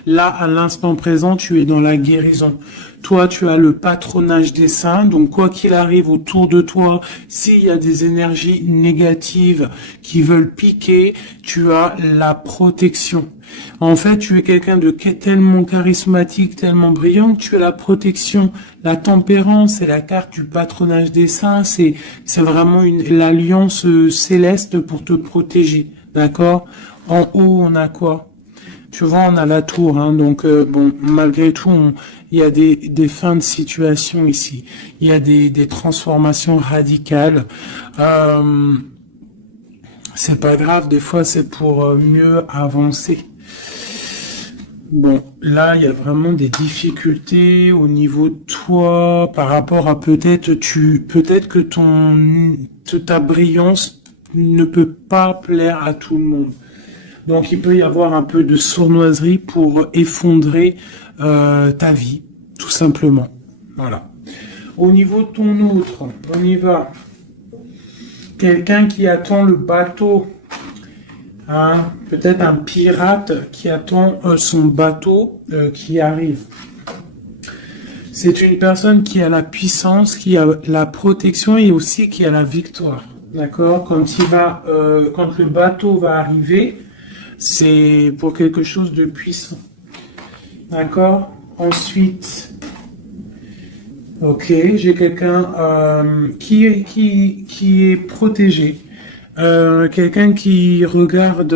là, à l'instant présent, tu es dans la guérison. Toi, tu as le patronage des saints. Donc, quoi qu'il arrive autour de toi, s'il y a des énergies négatives qui veulent piquer, tu as la protection. En fait, tu es quelqu'un de tellement charismatique, tellement brillant que tu as la protection. La tempérance, c'est la carte du patronage des saints. C'est vraiment l'alliance céleste pour te protéger. D'accord? En haut, on a quoi? Tu vois, on a la tour, hein, donc bon, malgré tout, il y a des fins de situation ici. Il y a des transformations radicales. C'est pas grave, des fois c'est pour mieux avancer. Bon, là, il y a vraiment des difficultés au niveau de toi par rapport à peut-être que ta brillance ne peut pas plaire à tout le monde. Donc, il peut y avoir un peu de sournoiserie pour effondrer ta vie, tout simplement. Voilà. Au niveau de ton autre, on y va. Quelqu'un qui attend le bateau. Hein, peut-être un pirate qui attend son bateau qui arrive. C'est une personne qui a la puissance, qui a la protection et aussi qui a la victoire. D'accord? Quand le bateau va arriver, c'est pour quelque chose de puissant. D'accord? Ensuite, ok, j'ai quelqu'un qui est protégé. Quelqu'un qui regarde,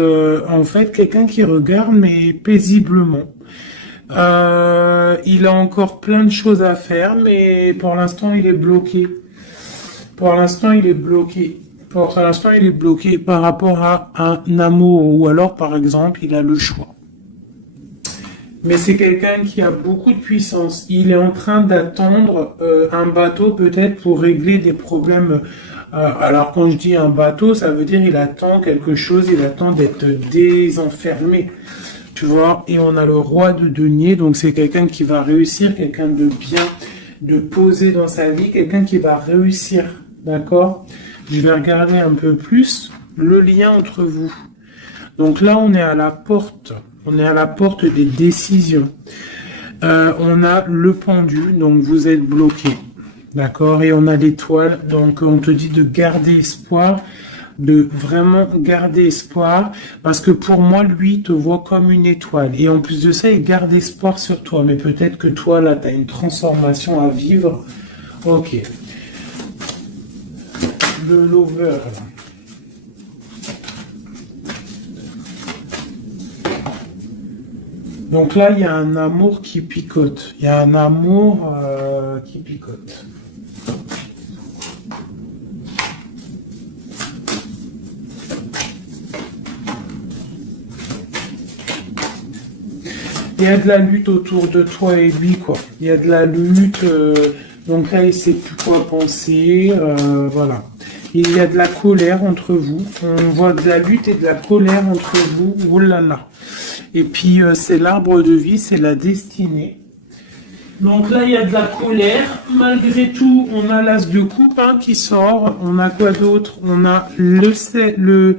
quelqu'un qui regarde mais paisiblement. Il a encore plein de choses à faire, mais pour l'instant il est bloqué. Pour l'instant il est bloqué. Pour l'instant il est bloqué par rapport à un amour, ou alors par exemple il a le choix. Mais c'est quelqu'un qui a beaucoup de puissance. Il est en train d'attendre un bateau peut-être pour régler des problèmes Alors quand je dis un bateau, ça veut dire il attend quelque chose, il attend d'être désenfermé. Tu vois, et on a le roi de denier, donc c'est quelqu'un qui va réussir, quelqu'un de bien, de posé dans sa vie, quelqu'un qui va réussir, d'accord? Je vais regarder un peu plus le lien entre vous. Donc là, on est à la porte des décisions. On a le pendu, donc vous êtes bloqué, d'accord? Et on a l'étoile, donc on te dit de garder espoir, de vraiment garder espoir, parce que pour moi, lui, il te voit comme une étoile. Et en plus de ça, il garde espoir sur toi. Mais peut-être que toi, là, tu as une transformation à vivre. Ok. Le lover, là. Donc là, il y a un amour qui picote. Il y a un amour qui picote. Il y a de la lutte autour de toi et lui, quoi. Il y a de la lutte, donc là, il sait plus quoi penser, voilà. Il y a de la colère entre vous. On voit de la lutte et de la colère entre vous. Oh là là. Et puis, c'est l'arbre de vie, c'est la destinée. Donc là, il y a de la colère. Malgré tout, on a l'as de coupe hein, qui sort. On a quoi d'autre? On a le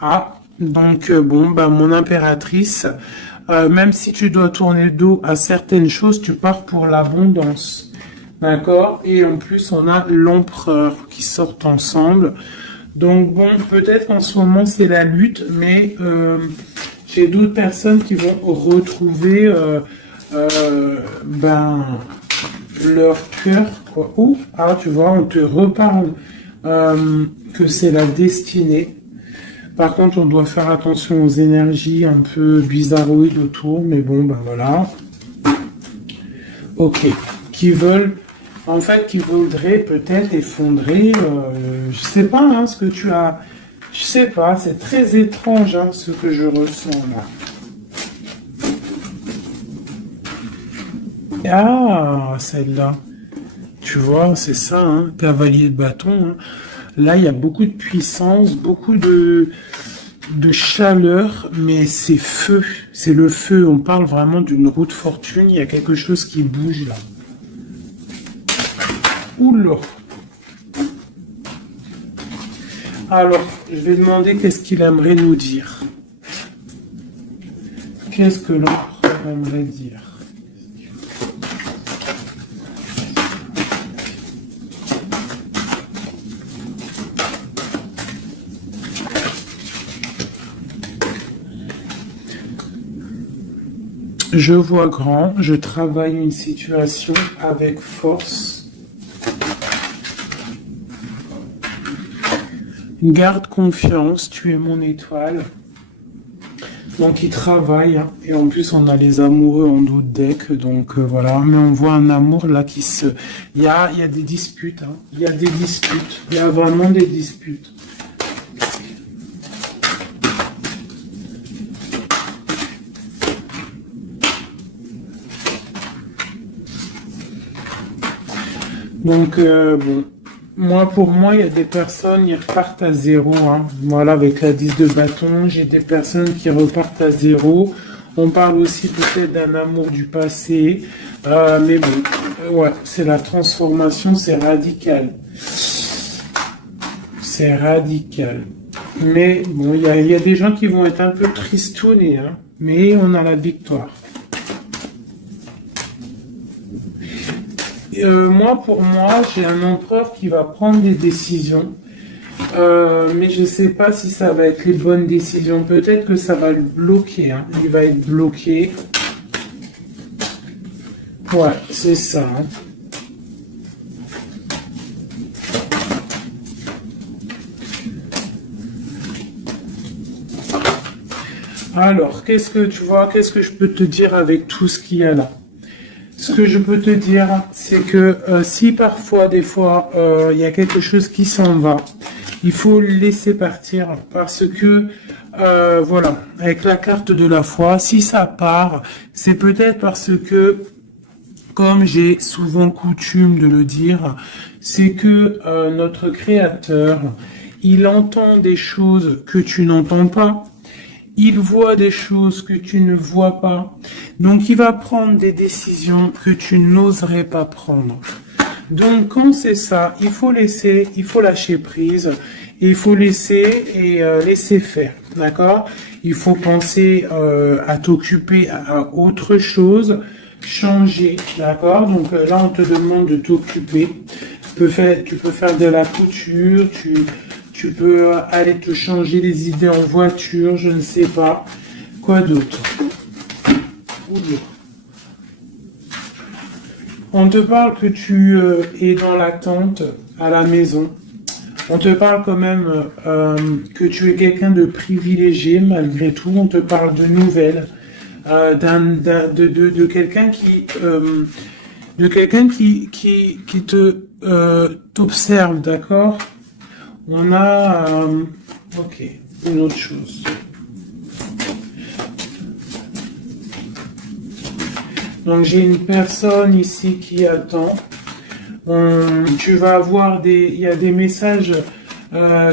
A. Donc, bon, bah, mon impératrice... même si tu dois tourner le dos à certaines choses, tu pars pour l'abondance. D'accord? Et en plus, on a l'empereur qui sortent ensemble. Donc bon, peut-être qu'en ce moment, c'est la lutte, mais j'ai d'autres personnes qui vont retrouver leur cœur. Quoi. Ou, tu vois, on te reparle que c'est la destinée. Par contre, on doit faire attention aux énergies un peu bizarroïdes autour, mais bon, ben voilà. Ok. Qui voudraient peut-être effondrer, je sais pas, hein, ce que tu as, je sais pas, c'est très étrange, hein, ce que je ressens là. Ah, celle-là. Tu vois, c'est ça, hein, cavalier de bâton, hein. Là, il y a beaucoup de puissance, beaucoup de chaleur, mais c'est feu. C'est le feu. On parle vraiment d'une roue de fortune. Il y a quelque chose qui bouge là. Oula. Alors, je vais demander qu'est-ce qu'il aimerait nous dire. Qu'est-ce que l'empereur aimerait dire? Je vois grand, je travaille une situation avec force. Garde confiance, tu es mon étoile. Donc il travaille, hein. Et en plus on a les amoureux en dos de deck, donc voilà. Mais on voit un amour là qui se... Il y a des disputes, hein. Il y a des disputes, il y a vraiment des disputes. Donc, bon, pour moi, il y a des personnes, ils repartent à zéro. Hein. Voilà, avec la 10 de bâton, j'ai des personnes qui repartent à zéro. On parle aussi peut-être d'un amour du passé. Mais bon, ouais, c'est la transformation, c'est radical. C'est radical. Mais bon, il y a des gens qui vont être un peu tristounés, hein. Mais on a la victoire. Pour moi, j'ai un empereur qui va prendre des décisions, mais je ne sais pas si ça va être les bonnes décisions. Peut-être que ça va le bloquer, hein. Il va être bloqué. Ouais, c'est ça. Hein. Alors, qu'est-ce que tu vois, qu'est-ce que je peux te dire avec tout ce qu'il y a là? Ce que je peux te dire, c'est que si parfois, des fois, il y a quelque chose qui s'en va, il faut le laisser partir parce que, voilà, avec la carte de la foi, si ça part, c'est peut-être parce que, comme j'ai souvent coutume de le dire, c'est que notre Créateur, il entend des choses que tu n'entends pas. Il voit des choses que tu ne vois pas. Donc, il va prendre des décisions que tu n'oserais pas prendre. Donc, quand c'est ça, il faut lâcher prise, et il faut laisser faire, d'accord? Il faut penser à t'occuper à autre chose, changer, d'accord? Donc là, on te demande de t'occuper. Tu peux faire de la couture, tu peux aller te changer les idées en voiture, je ne sais pas. Quoi d'autre? On te parle que tu es dans l'attente à la maison. On te parle quand même que tu es quelqu'un de privilégié malgré tout. On te parle de nouvelles, de quelqu'un qui te t'observe, d'accord? On a ok, une autre chose. Donc j'ai une personne ici qui attend. Tu vas avoir il y a des messages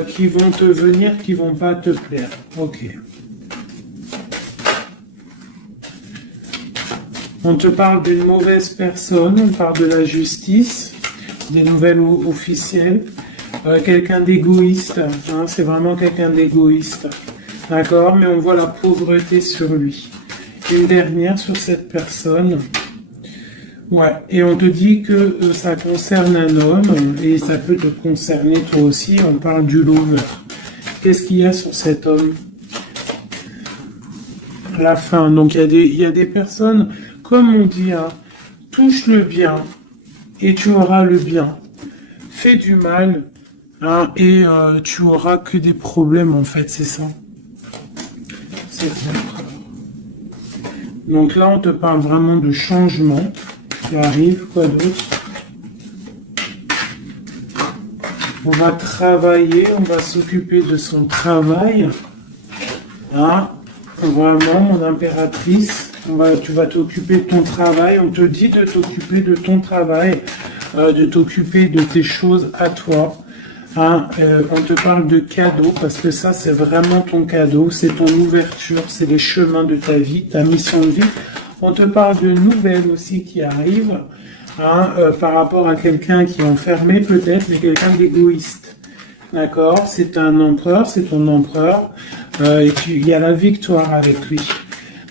qui vont te venir, qui vont pas te plaire. Ok. On te parle d'une mauvaise personne, on parle de la justice, des nouvelles officielles. Quelqu'un d'égoïste, hein, c'est vraiment quelqu'un d'égoïste. D'accord, mais on voit la pauvreté sur lui. Une dernière sur cette personne. Ouais, et on te dit que ça concerne un homme, et ça peut te concerner toi aussi, on parle du lover. Qu'est-ce qu'il y a sur cet homme? La fin, donc il y a des personnes, comme on dit, hein, touche le bien, et tu auras le bien. Fais du mal, hein, et tu auras que des problèmes, en fait, c'est ça. C'est ça. Donc là, on te parle vraiment de changement qui arrive. Quoi d'autre? On va travailler, on va s'occuper de son travail. Hein? Vraiment, mon impératrice, tu vas t'occuper de ton travail. On te dit de t'occuper de ton travail, de t'occuper de tes choses à toi. Hein, on te parle de cadeau parce que ça c'est vraiment ton cadeau, c'est ton ouverture, c'est les chemins de ta vie, ta mission de vie. On te parle de nouvelles aussi qui arrivent, hein, par rapport à quelqu'un qui est enfermé peut-être, mais quelqu'un d'égoïste. D'accord? C'est un empereur, c'est ton empereur, et il y a la victoire avec lui.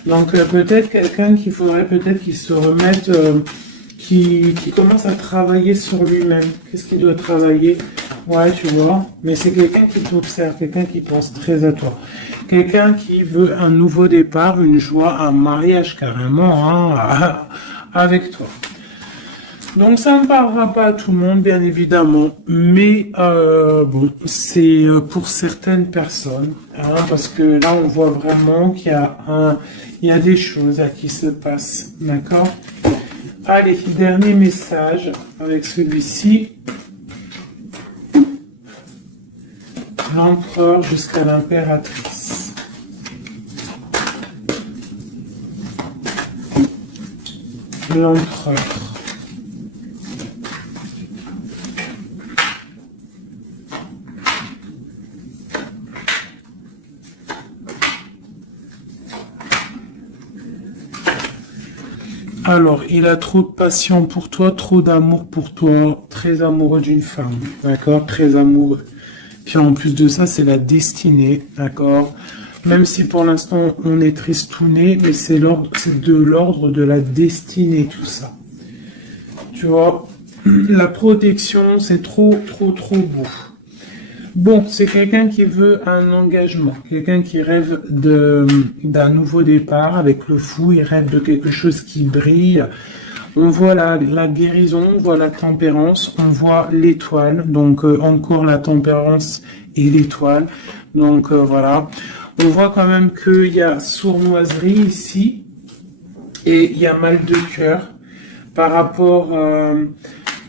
Donc peut-être quelqu'un qu'il faudrait peut-être qu'il se remette, qui commence à travailler sur lui-même. Qu'est-ce qu'il doit travailler? Ouais, tu vois, mais c'est quelqu'un qui t'observe, quelqu'un qui pense très à toi. Quelqu'un qui veut un nouveau départ, une joie, un mariage carrément, hein, avec toi. Donc ça ne parlera pas à tout le monde, bien évidemment, mais bon, c'est pour certaines personnes, hein, parce que là on voit vraiment qu'il y a des choses à qui se passent, d'accord? Allez, dernier message avec celui-ci. L'empereur jusqu'à l'impératrice. L'empereur. Alors, il a trop de passion pour toi, trop d'amour pour toi, très amoureux d'une femme, d'accord? Très amoureux. Puis en plus de ça, c'est la destinée, d'accord? Même si pour l'instant on est tristouné, mais c'est de l'ordre de la destinée, tout ça. Tu vois, la protection, c'est trop beau. Bon, c'est quelqu'un qui veut un engagement, quelqu'un qui rêve d'un nouveau départ avec le fou, il rêve de quelque chose qui brille. On voit la guérison, on voit la tempérance, on voit l'étoile, donc encore la tempérance et l'étoile. Donc voilà, on voit quand même qu'il y a sournoiserie ici et il y a mal de cœur par rapport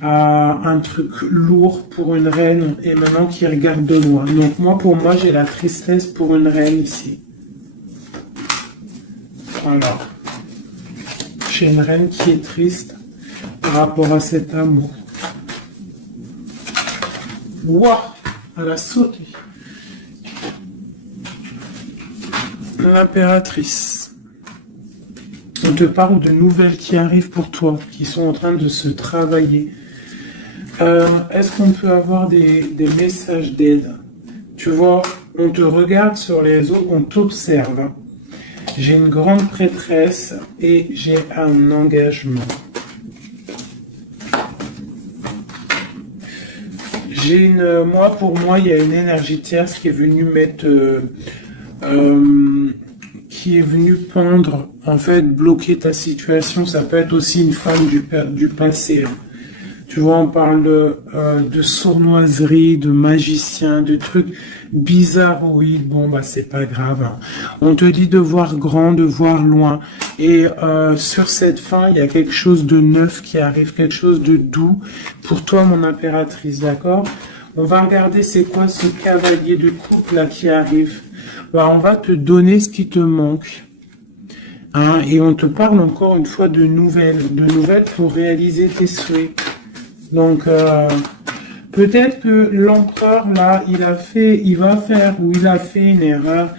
à un truc lourd pour une reine et maintenant qui regarde de loin. Donc moi, pour moi, j'ai la tristesse pour une reine ici. Voilà. J'ai une reine qui est triste par rapport à cet amour. Waouh, elle a sauté. L'impératrice. On te parle de nouvelles qui arrivent pour toi, qui sont en train de se travailler. Est-ce qu'on peut avoir des messages d'aide? Tu vois, on te regarde sur les réseaux, on t'observe. J'ai une grande prêtresse et j'ai un engagement. Pour moi, il y a une énergie tierce qui est venue mettre, qui est venue pendre, en fait, bloquer ta situation. Ça peut être aussi une femme du passé. Tu vois, on parle de sournoiserie, de magicien, de trucs bizarroïdes. Bon, bah, c'est pas grave. Hein. On te dit de voir grand, de voir loin. Et sur cette fin, il y a quelque chose de neuf qui arrive, quelque chose de doux pour toi, mon impératrice, d'accord? On va regarder c'est quoi ce cavalier de coupe là qui arrive. Bah, on va te donner ce qui te manque. Hein, et on te parle encore une fois de nouvelles pour réaliser tes souhaits. Donc, peut-être que l'empereur, là, il a fait une erreur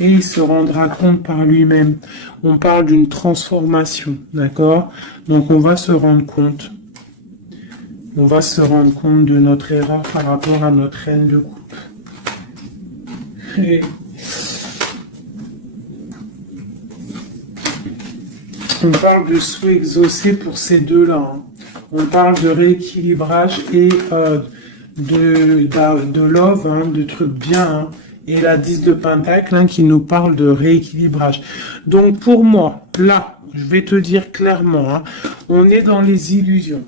et il se rendra compte par lui-même. On parle d'une transformation, d'accord? Donc, on va se rendre compte. On va se rendre compte de notre erreur par rapport à notre reine de coupe. Et on parle de souhait exaucé pour ces deux-là. Hein. On parle de rééquilibrage et de love, hein, de trucs bien. Hein, et la 10 de Pentacle hein, qui nous parle de rééquilibrage. Donc pour moi, là, je vais te dire clairement, hein, on est dans les illusions.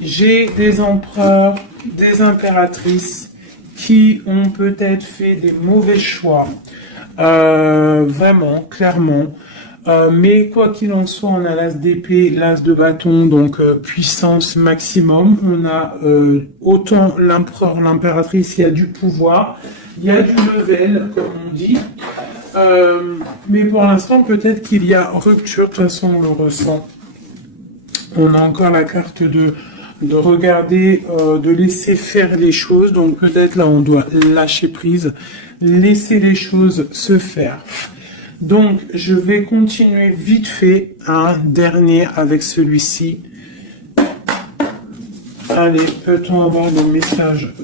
J'ai des empereurs, des impératrices qui ont peut-être fait des mauvais choix. Vraiment, clairement. Mais quoi qu'il en soit, on a l'as d'épée, l'as de bâton, donc puissance maximum. On a autant l'empereur, l'impératrice, il y a du pouvoir, il y a du level, comme on dit. Mais pour l'instant, peut-être qu'il y a rupture, de toute façon, on le ressent. On a encore la carte de regarder, de laisser faire les choses. Donc peut-être là, on doit lâcher prise, laisser les choses se faire. Donc, je vais continuer vite fait un dernier avec celui-ci. Allez, peut-on avoir le message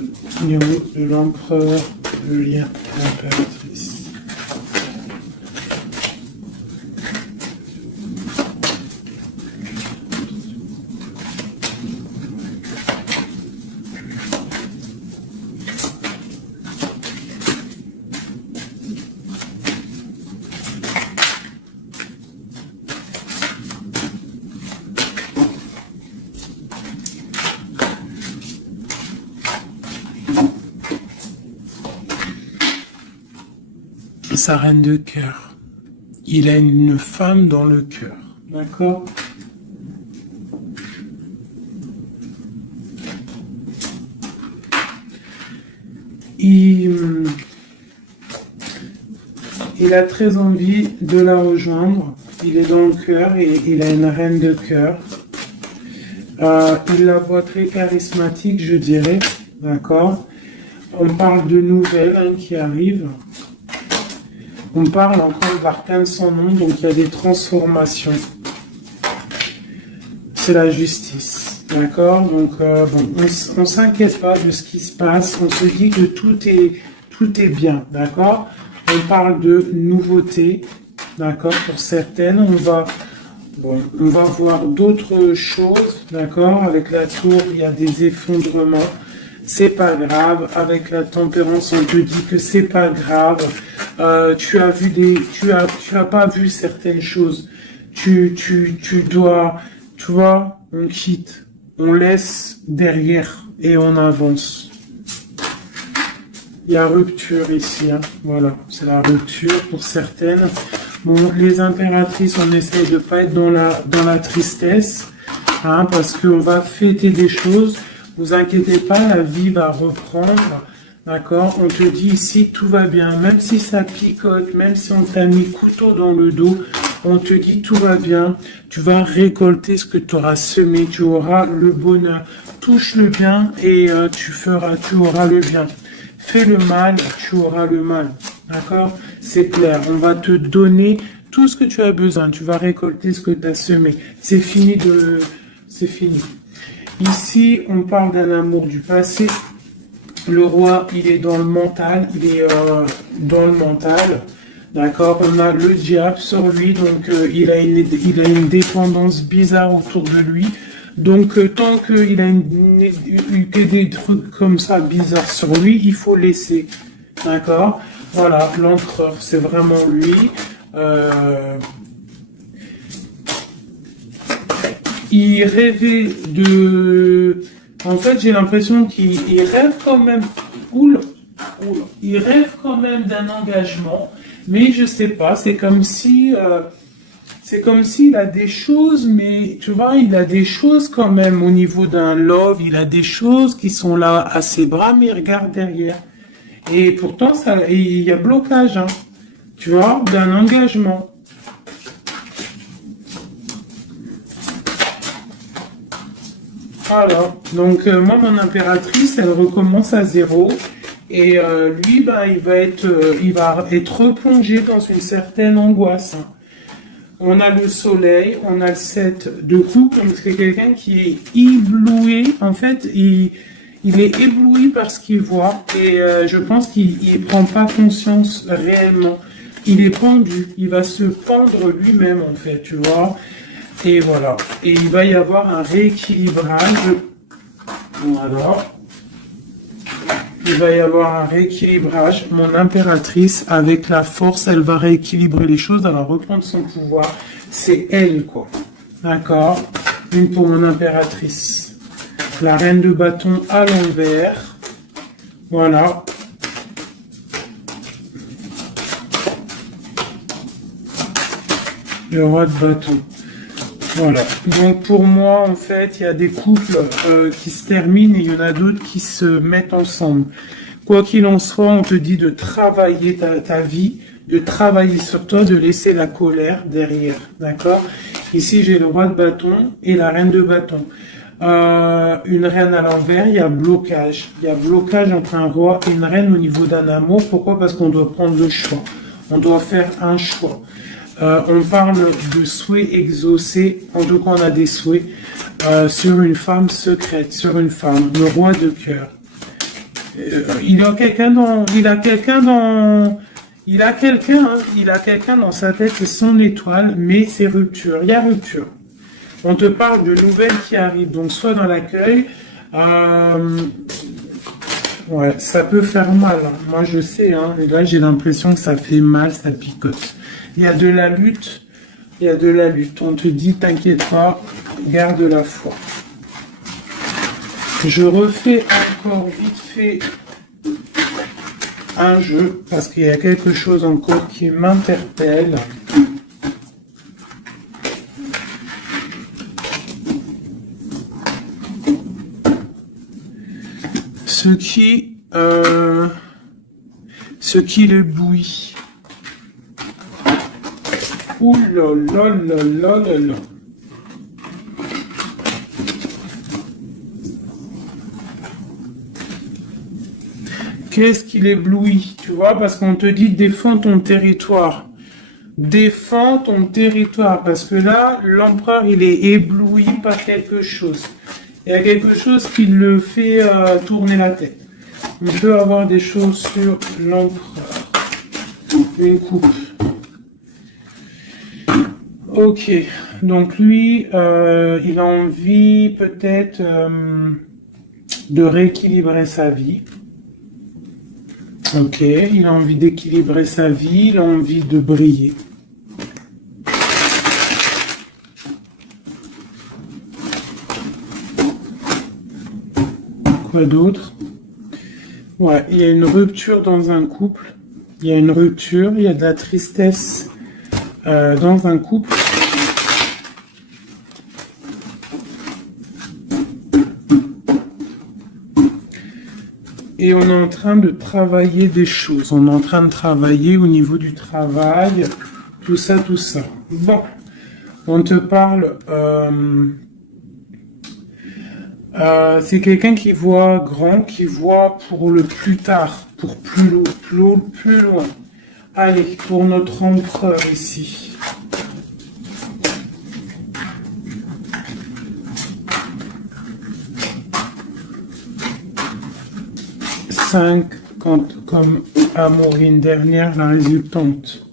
au niveau de l'empereur, le lien de l'impératrice? Sa reine de cœur. Il a une femme dans le cœur. D'accord? Il a très envie de la rejoindre. Il est dans le cœur et il a une reine de cœur. Il la voit très charismatique, je dirais. D'accord? On parle de nouvelles hein, qui arrivent. On parle encore de l'arcane sans nom, donc il y a des transformations. C'est la justice, d'accord? Donc bon, on s'inquiète pas de ce qui se passe, on se dit que tout est bien, d'accord? On parle de nouveautés, d'accord? Pour certaines, on va voir d'autres choses, d'accord? Avec la tour, il y a des effondrements. C'est pas grave. Avec la tempérance, on te dit que c'est pas grave. Tu as pas vu certaines choses. Tu dois, tu vois, on quitte, on laisse derrière et on avance. Il y a rupture ici, hein. Voilà, c'est la rupture pour certaines. Bon, les impératrices, on essaye de pas être dans la tristesse, hein, parce qu'on va fêter des choses. Vous inquiétez pas, la vie va reprendre, d'accord? On te dit ici, tout va bien, même si ça picote, même si on t'a mis couteau dans le dos, On te dit tout va bien, tu vas récolter ce que tu auras semé, tu auras le bonheur. Touche le bien et tu auras le bien. Fais le mal, tu auras le mal. D'accord? C'est clair. On va te donner tout ce que tu as besoin. Tu vas récolter ce que tu as semé. C'est fini. Ici, on parle d'un amour du passé. Le roi, il est dans le mental. Il est dans le mental. D'accord? On a le diable sur lui. Donc, il a une dépendance bizarre autour de lui. Donc, tant qu'il a que des trucs comme ça bizarres sur lui, il faut laisser. D'accord? Voilà, l'empereur, c'est vraiment lui. Il rêvait de... En fait, j'ai l'impression qu'il rêve quand même... Il rêve quand même d'un engagement, mais je sais pas, c'est comme si... C'est comme s'il a des choses, mais tu vois, il a des choses quand même au niveau d'un love, il a des choses qui sont là à ses bras, mais il regarde derrière. Et pourtant, il y a blocage, hein, tu vois, d'un engagement. Voilà. Donc, moi, mon impératrice, elle recommence à zéro. Et lui, ben, il va être replongé dans une certaine angoisse. Hein. On a le soleil, on a le 7 de coupe, donc c'est quelqu'un qui est ébloui. En fait, il est ébloui par ce qu'il voit et je pense qu'il ne prend pas conscience réellement. Il est pendu, il va se pendre lui-même en fait, tu vois. Et voilà. Et il va y avoir un rééquilibrage. Voilà. Il va y avoir un rééquilibrage. Mon impératrice, avec la force, elle va rééquilibrer les choses, elle va reprendre son pouvoir. C'est elle, quoi. D'accord? Une pour mon impératrice. La reine de bâton à l'envers. Voilà. Le roi de bâton. Voilà. Donc pour moi, en fait, il y a des couples qui se terminent et il y en a d'autres qui se mettent ensemble. Quoi qu'il en soit, on te dit de travailler ta vie, de travailler sur toi, de laisser la colère derrière. D'accord? Ici, j'ai le roi de bâton et la reine de bâton. Une reine à l'envers, il y a blocage. Il y a blocage entre un roi et une reine au niveau d'un amour. Pourquoi? Parce qu'on doit prendre le choix. On doit faire un choix. On parle de souhaits exaucés, en tout cas on a des souhaits, sur une femme secrète, sur une femme, le roi de cœur. Il a quelqu'un dans sa tête, c'est son étoile, mais c'est rupture, il y a rupture. On te parle de nouvelles qui arrivent, donc soit dans l'accueil, ouais, ça peut faire mal, hein. Moi je sais, hein, et là j'ai l'impression que ça fait mal, ça picote. Il y a de la lutte, on te dit, t'inquiète pas, garde la foi. Je refais encore vite fait un jeu, parce qu'il y a quelque chose encore qui m'interpelle. Ce qui l'éblouit. Ouh là là là là là là. Qu'est-ce qui l'éblouit? Tu vois, parce qu'on te dit défends ton territoire. Défends ton territoire. Parce que là, l'empereur, il est ébloui par quelque chose. Il y a quelque chose qui le fait tourner la tête. On peut avoir des choses sur l'empereur. Une coupe. Ok, donc lui, il a envie peut-être de rééquilibrer sa vie. Ok, il a envie d'équilibrer sa vie, il a envie de briller. Quoi d'autre? Ouais, il y a une rupture dans un couple. Il y a une rupture, il y a de la tristesse dans un couple. Et on est en train de travailler des choses. On est en train de travailler au niveau du travail. tout ça, tout ça. Bon, on te parle... c'est quelqu'un qui voit grand, qui voit pour le plus tard, pour plus loin. Allez, pour notre empereur ici. Cinq, comme Amorine dernière, la résultante.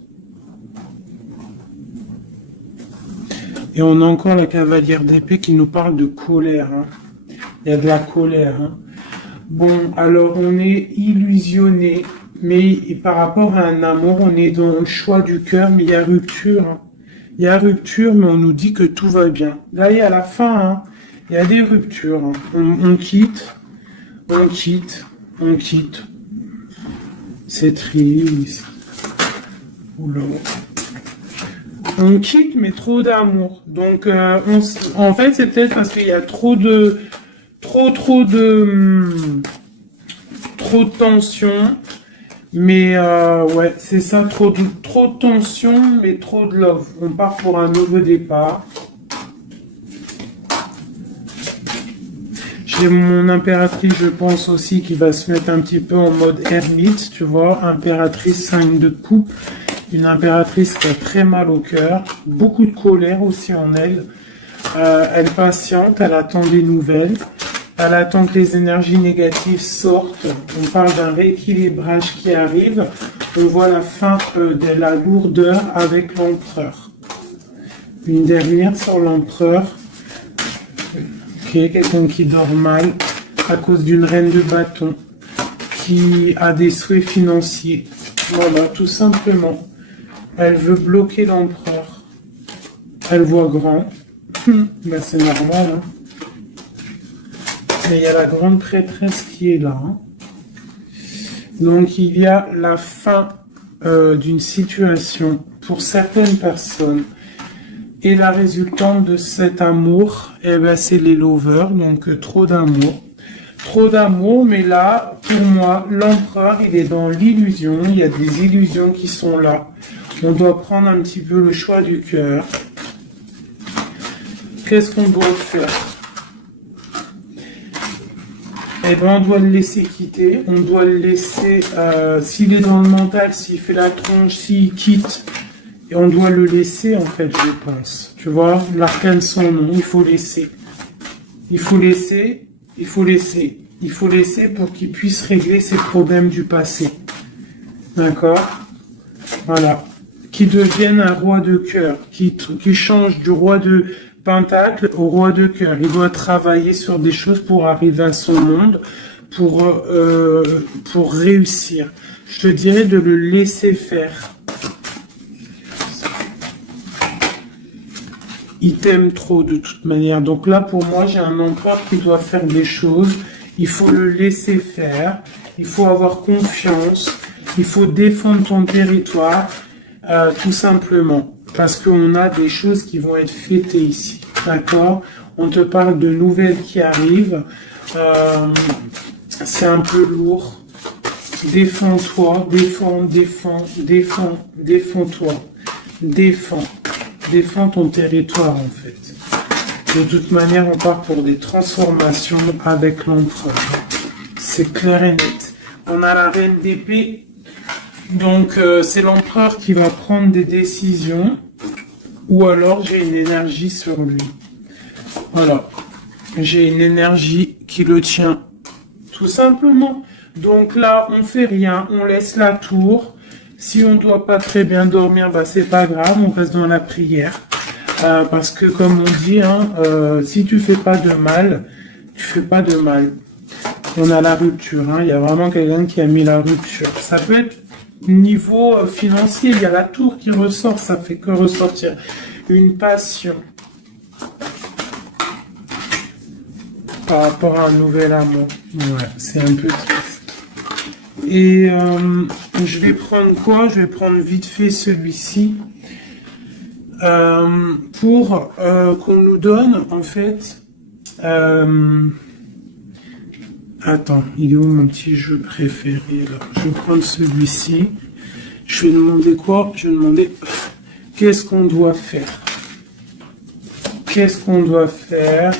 Et on a encore la cavalière d'épée qui nous parle de colère. Hein. Il y a de la colère. Hein. Bon, alors on est illusionné, mais par rapport à un amour, on est dans le choix du cœur, mais il y a rupture. Hein. Il y a rupture, mais on nous dit que tout va bien. Là, il y a la fin, hein. Il y a des ruptures. Hein. On quitte. C'est triste. Oula. On quitte, mais trop d'amour. Donc, en fait, c'est peut-être parce qu'il y a trop de tension. Mais ouais, c'est ça, trop de tension, mais trop de love. On part pour un nouveau départ. J'ai mon impératrice, je pense aussi, qui va se mettre un petit peu en mode ermite, tu vois. Impératrice 5 de coupe. Une impératrice qui a très mal au cœur. Beaucoup de colère aussi en elle. Elle patiente, elle attend des nouvelles. Elle attend que les énergies négatives sortent. On parle d'un rééquilibrage qui arrive. On voit la fin de la lourdeur avec l'empereur. Une dernière sur l'empereur. Ok, quelqu'un qui dort mal à cause d'une reine de bâton qui a des souhaits financiers. Voilà, tout simplement. Elle veut bloquer l'empereur. Elle voit grand. Ben, c'est normal. Hein. Mais il y a la grande prêtresse qui est là. Hein. Donc il y a la fin d'une situation pour certaines personnes. Et la résultante de cet amour, eh ben, c'est les lovers, donc trop d'amour. Trop d'amour, mais là, pour moi, l'empereur, il est dans l'illusion. Il y a des illusions qui sont là. On doit prendre un petit peu le choix du cœur. Qu'est-ce qu'on doit faire? Eh ben, on doit le laisser quitter. On doit le laisser, s'il est dans le mental, s'il fait la tronche, s'il quitte. Et on doit le laisser, en fait, je pense. Tu vois, l'arcane son nom, il faut laisser. Il faut laisser, il faut laisser. Il faut laisser pour qu'il puisse régler ses problèmes du passé. D'accord? Voilà. Qui devienne un roi de cœur. Qui change du roi de pentacle au roi de cœur. Il doit travailler sur des choses pour arriver à son monde, pour réussir. Je te dirais de le laisser faire. Il t'aime trop de toute manière. Donc là, pour moi, j'ai un empereur qui doit faire des choses. Il faut le laisser faire. Il faut avoir confiance. Il faut défendre ton territoire, tout simplement. Parce qu'on a des choses qui vont être fêtées ici. D'accord? On te parle de nouvelles qui arrivent. C'est un peu lourd. Défends-toi. Défends-toi. Défends ton territoire, en fait. De toute manière, on part pour des transformations avec l'empereur. C'est clair et net. On a la reine d'épée. Donc, c'est l'empereur qui va prendre des décisions. Ou alors, j'ai une énergie sur lui. Voilà. J'ai une énergie qui le tient. Tout simplement. Donc là, on fait rien. On laisse la tour. Si on ne doit pas très bien dormir, bah c'est pas grave, on reste dans la prière. Parce que comme on dit, hein, si tu fais pas de mal, tu fais pas de mal. On a la rupture, hein, il y a vraiment quelqu'un qui a mis la rupture. Ça peut être niveau financier, il y a la tour qui ressort, ça fait que ressortir une passion par rapport à un nouvel amour. Ouais, c'est un peu triste. Et je vais prendre quoi? Je vais prendre vite fait celui-ci pour qu'on nous donne en fait. Attends, il est où mon petit jeu préféré là? Je vais prendre celui-ci. Je vais demander quoi? Je vais demander Qu'est-ce qu'on doit faire? Qu'est-ce qu'on doit faire?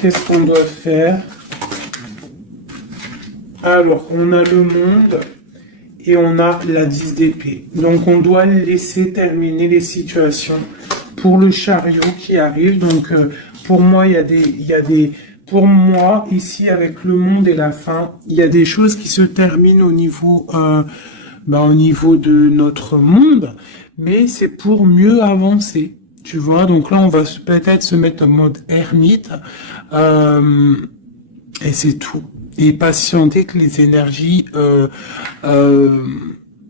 Qu'est-ce qu'on doit faire? Alors, on a le monde et on a la 10 d'épée. Donc, on doit laisser terminer les situations pour le chariot qui arrive. Donc, pour moi, pour moi, ici, avec le monde et la fin, il y a des choses qui se terminent au niveau de notre monde, mais c'est pour mieux avancer. Tu vois, donc là, on va peut-être se mettre en mode ermite, et c'est tout. Et patienter que les énergies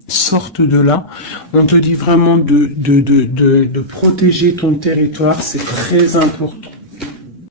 sortent de là. On te dit vraiment de protéger ton territoire, c'est très important.